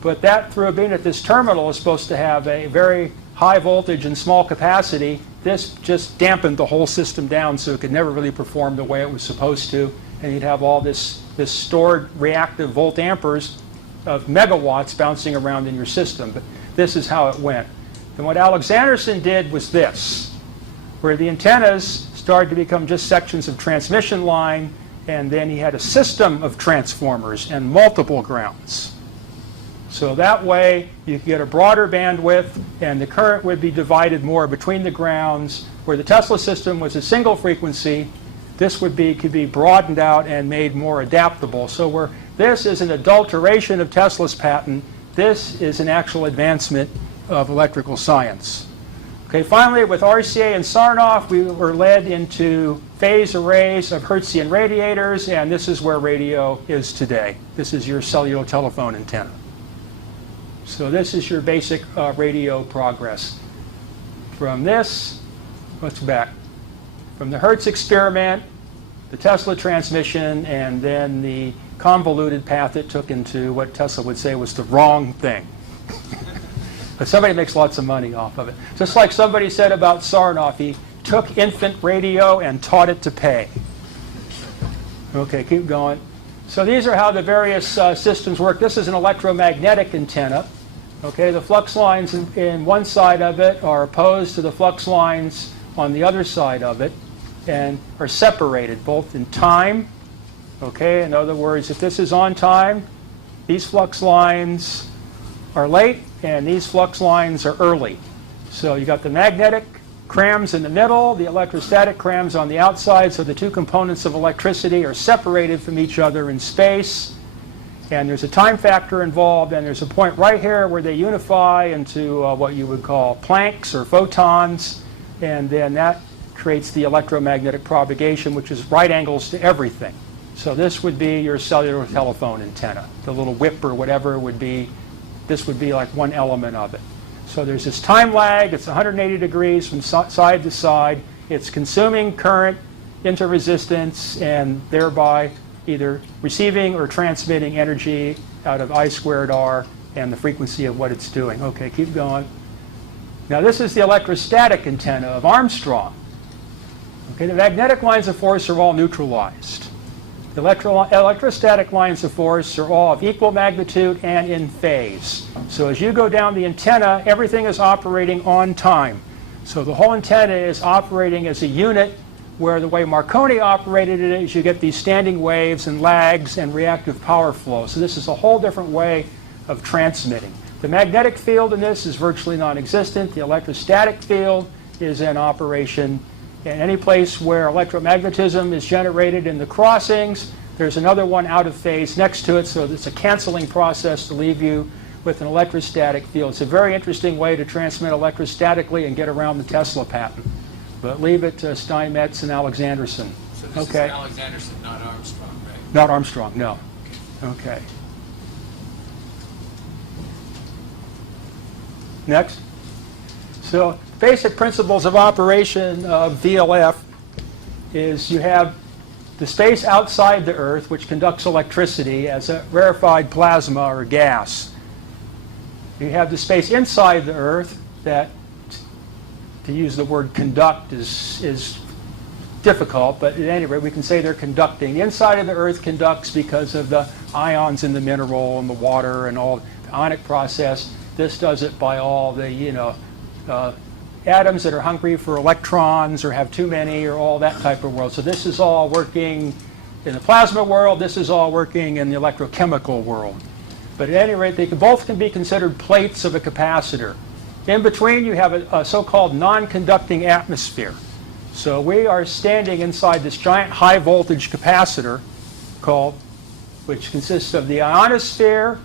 But that, through being at this terminal, is supposed to have a very high voltage and small capacity. This just dampened the whole system down so it could never really perform the way it was supposed to. And you'd have all this stored reactive volt amperes of megawatts bouncing around in your system. But this is how it went. And what Alexanderson did was this, where the antennas started to become just sections of transmission line, and then he had a system of transformers and multiple grounds. So that way you could get a broader bandwidth, and the current would be divided more between the grounds. Where the Tesla system was a single frequency, this could be broadened out and made more adaptable. So where this is an adulteration of Tesla's patent, this is an actual advancement of electrical science. Okay, finally, with RCA and Sarnoff, we were led into phase arrays of Hertzian radiators, and this is where radio is today. This is your cellular telephone antenna. So this is your basic radio progress. From this, let's back. From the Hertz experiment, the Tesla transmission, and then the convoluted path it took into what Tesla would say was the wrong thing. But somebody makes lots of money off of it. Just like somebody said about Sarnoff, he took infant radio and taught it to pay. Okay, keep going. So these are how the various systems work. This is an electromagnetic antenna. Okay, the flux lines in one side of it are opposed to the flux lines on the other side of it and are separated both in time. Okay, in other words, if this is on time, these flux lines are late and these flux lines are early. So you got the magnetic crams in the middle, the electrostatic crams on the outside, so the two components of electricity are separated from each other in space. And there's a time factor involved, and there's a point right here where they unify into what you would call Plancks or photons, and then that creates the electromagnetic propagation, which is right angles to everything. So this would be your cellular telephone antenna. The little whip or whatever would be, this would be like one element of it. So there's this time lag. It's 180 degrees from side to side. It's consuming current into resistance and thereby either receiving or transmitting energy out of I squared R and the frequency of what it's doing. Okay, keep going. Now this is the electrostatic antenna of Armstrong. Okay, the magnetic lines of force are all neutralized. The electrostatic lines of force are all of equal magnitude and in phase. So as you go down the antenna, everything is operating on time. So the whole antenna is operating as a unit, where the way Marconi operated it is you get these standing waves and lags and reactive power flow. So this is a whole different way of transmitting. The magnetic field in this is virtually non-existent. The electrostatic field is in operation. And any place where electromagnetism is generated in the crossings, there's another one out of phase next to it, so it's a canceling process to leave you with an electrostatic field. It's a very interesting way to transmit electrostatically and get around the Tesla patent. But leave it to Steinmetz and Alexanderson. So this Okay. is Alexanderson, not Armstrong, right? Not Armstrong, no. Okay. Next. So basic principles of operation of VLF is you have the space outside the Earth, which conducts electricity as a rarefied plasma or gas. You have the space inside the Earth that, to use the word conduct is difficult, but at any rate we can say they're conducting. The inside of the Earth conducts because of the ions in the mineral and the water and all the ionic process. This does it by all the, atoms that are hungry for electrons or have too many or all that type of world. So this is all working in the plasma world. This is all working in the electrochemical world. But at any rate, they both can be considered plates of a capacitor. In between, you have a so-called non-conducting atmosphere. So we are standing inside this giant high-voltage capacitor which consists of the ionosphere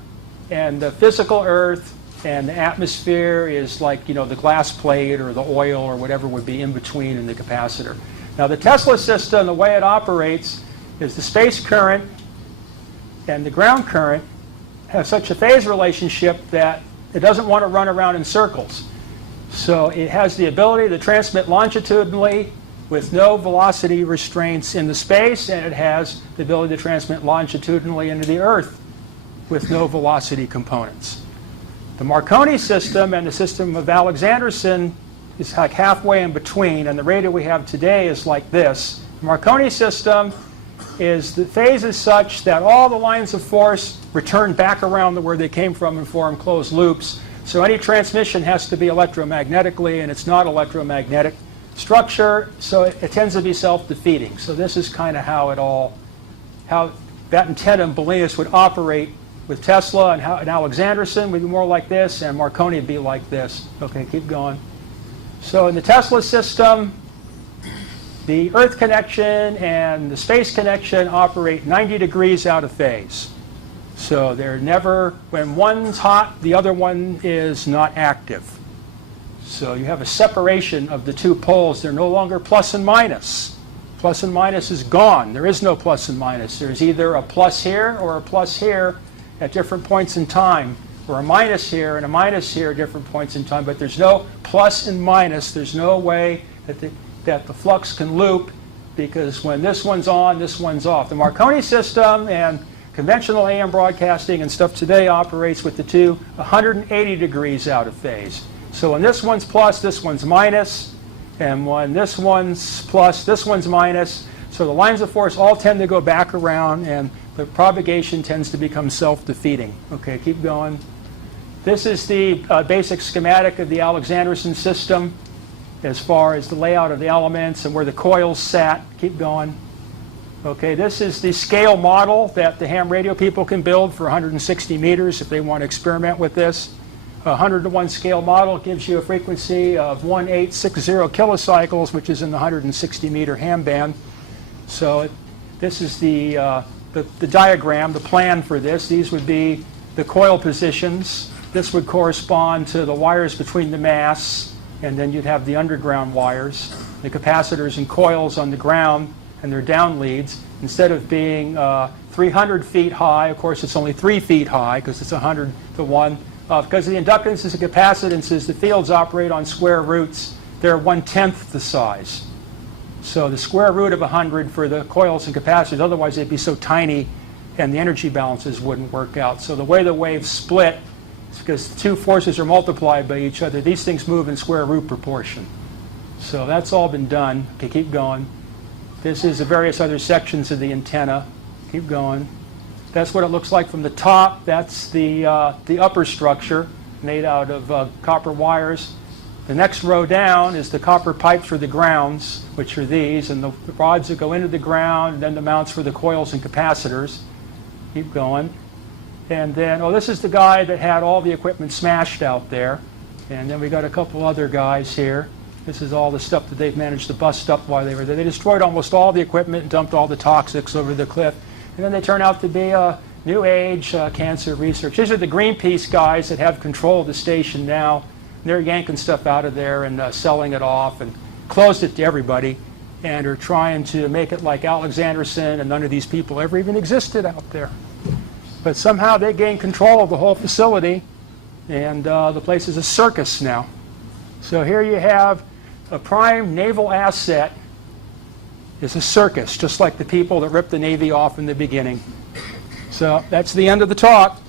and the physical Earth, and the atmosphere is like, the glass plate or the oil or whatever would be in between in the capacitor. Now the Tesla system, the way it operates is the space current and the ground current have such a phase relationship that it doesn't want to run around in circles. So it has the ability to transmit longitudinally with no velocity restraints in the space, and it has the ability to transmit longitudinally into the Earth with no velocity components. The Marconi system and the system of Alexanderson is like halfway in between, and the radio we have today is like this. The Marconi system is the phase is such that all the lines of force return back around to where they came from and form closed loops. So any transmission has to be electromagnetically, and it's not electromagnetic structure, so it tends to be self-defeating. So this is kind of how that antenna in Bolinas would operate with Tesla, and how in Alexanderson would be more like this, and Marconi would be like this. Okay, keep going. So in the Tesla system, the Earth connection and the space connection operate 90 degrees out of phase. So they're never, when one's hot, the other one is not active. So you have a separation of the two poles. They're no longer plus and minus. Plus and minus is gone. There is no plus and minus. There's either a plus here or a plus here at different points in time, or a minus here and a minus here at different points in time, but there's no plus and minus. There's no way that the flux can loop, because when this one's on, this one's off. The Marconi system and conventional AM broadcasting and stuff today operates with the two 180 degrees out of phase. So when this one's plus, this one's minus, and when this one's plus, this one's minus. So the lines of force all tend to go back around, and the propagation tends to become self-defeating. Okay, keep going. This is the basic schematic of the Alexanderson system as far as the layout of the elements and where the coils sat. Keep going. Okay, this is the scale model that the ham radio people can build for 160 meters if they want to experiment with this. A 100-to-1 scale model gives you a frequency of 1860 kilocycles, which is in the 160-meter ham band. So this is the diagram, the plan for this. These would be the coil positions. This would correspond to the wires between the masts, and then you'd have the underground wires, the capacitors and coils on the ground, and their down leads. Instead of being 300 feet high, of course it's only 3 feet high because it's 100 to 1. Because of the inductances and capacitances, the fields operate on square roots. They're 1/10 the size. So the square root of 100 for the coils and capacitors, otherwise they'd be so tiny and the energy balances wouldn't work out. So the way the waves split is because the two forces are multiplied by each other. These things move in square root proportion. So that's all been done. Okay, keep going. This is the various other sections of the antenna. Keep going. That's what it looks like from the top. That's the upper structure made out of copper wires. The next row down is the copper pipes for the grounds, which are these, and the rods that go into the ground, and then the mounts for the coils and capacitors. Keep going. And then, oh, this is the guy that had all the equipment smashed out there. And then we got a couple other guys here. This is all the stuff that they've managed to bust up while they were there. They destroyed almost all the equipment and dumped all the toxics over the cliff. And then they turn out to be new age cancer research. These are the Greenpeace guys that have control of the station now. They're yanking stuff out of there and selling it off, and closed it to everybody, and are trying to make it like Alexanderson, and none of these people ever even existed out there. But somehow they gained control of the whole facility, and the place is a circus now. So here you have a prime naval asset is a circus, just like the people that ripped the Navy off in the beginning. So that's the end of the talk.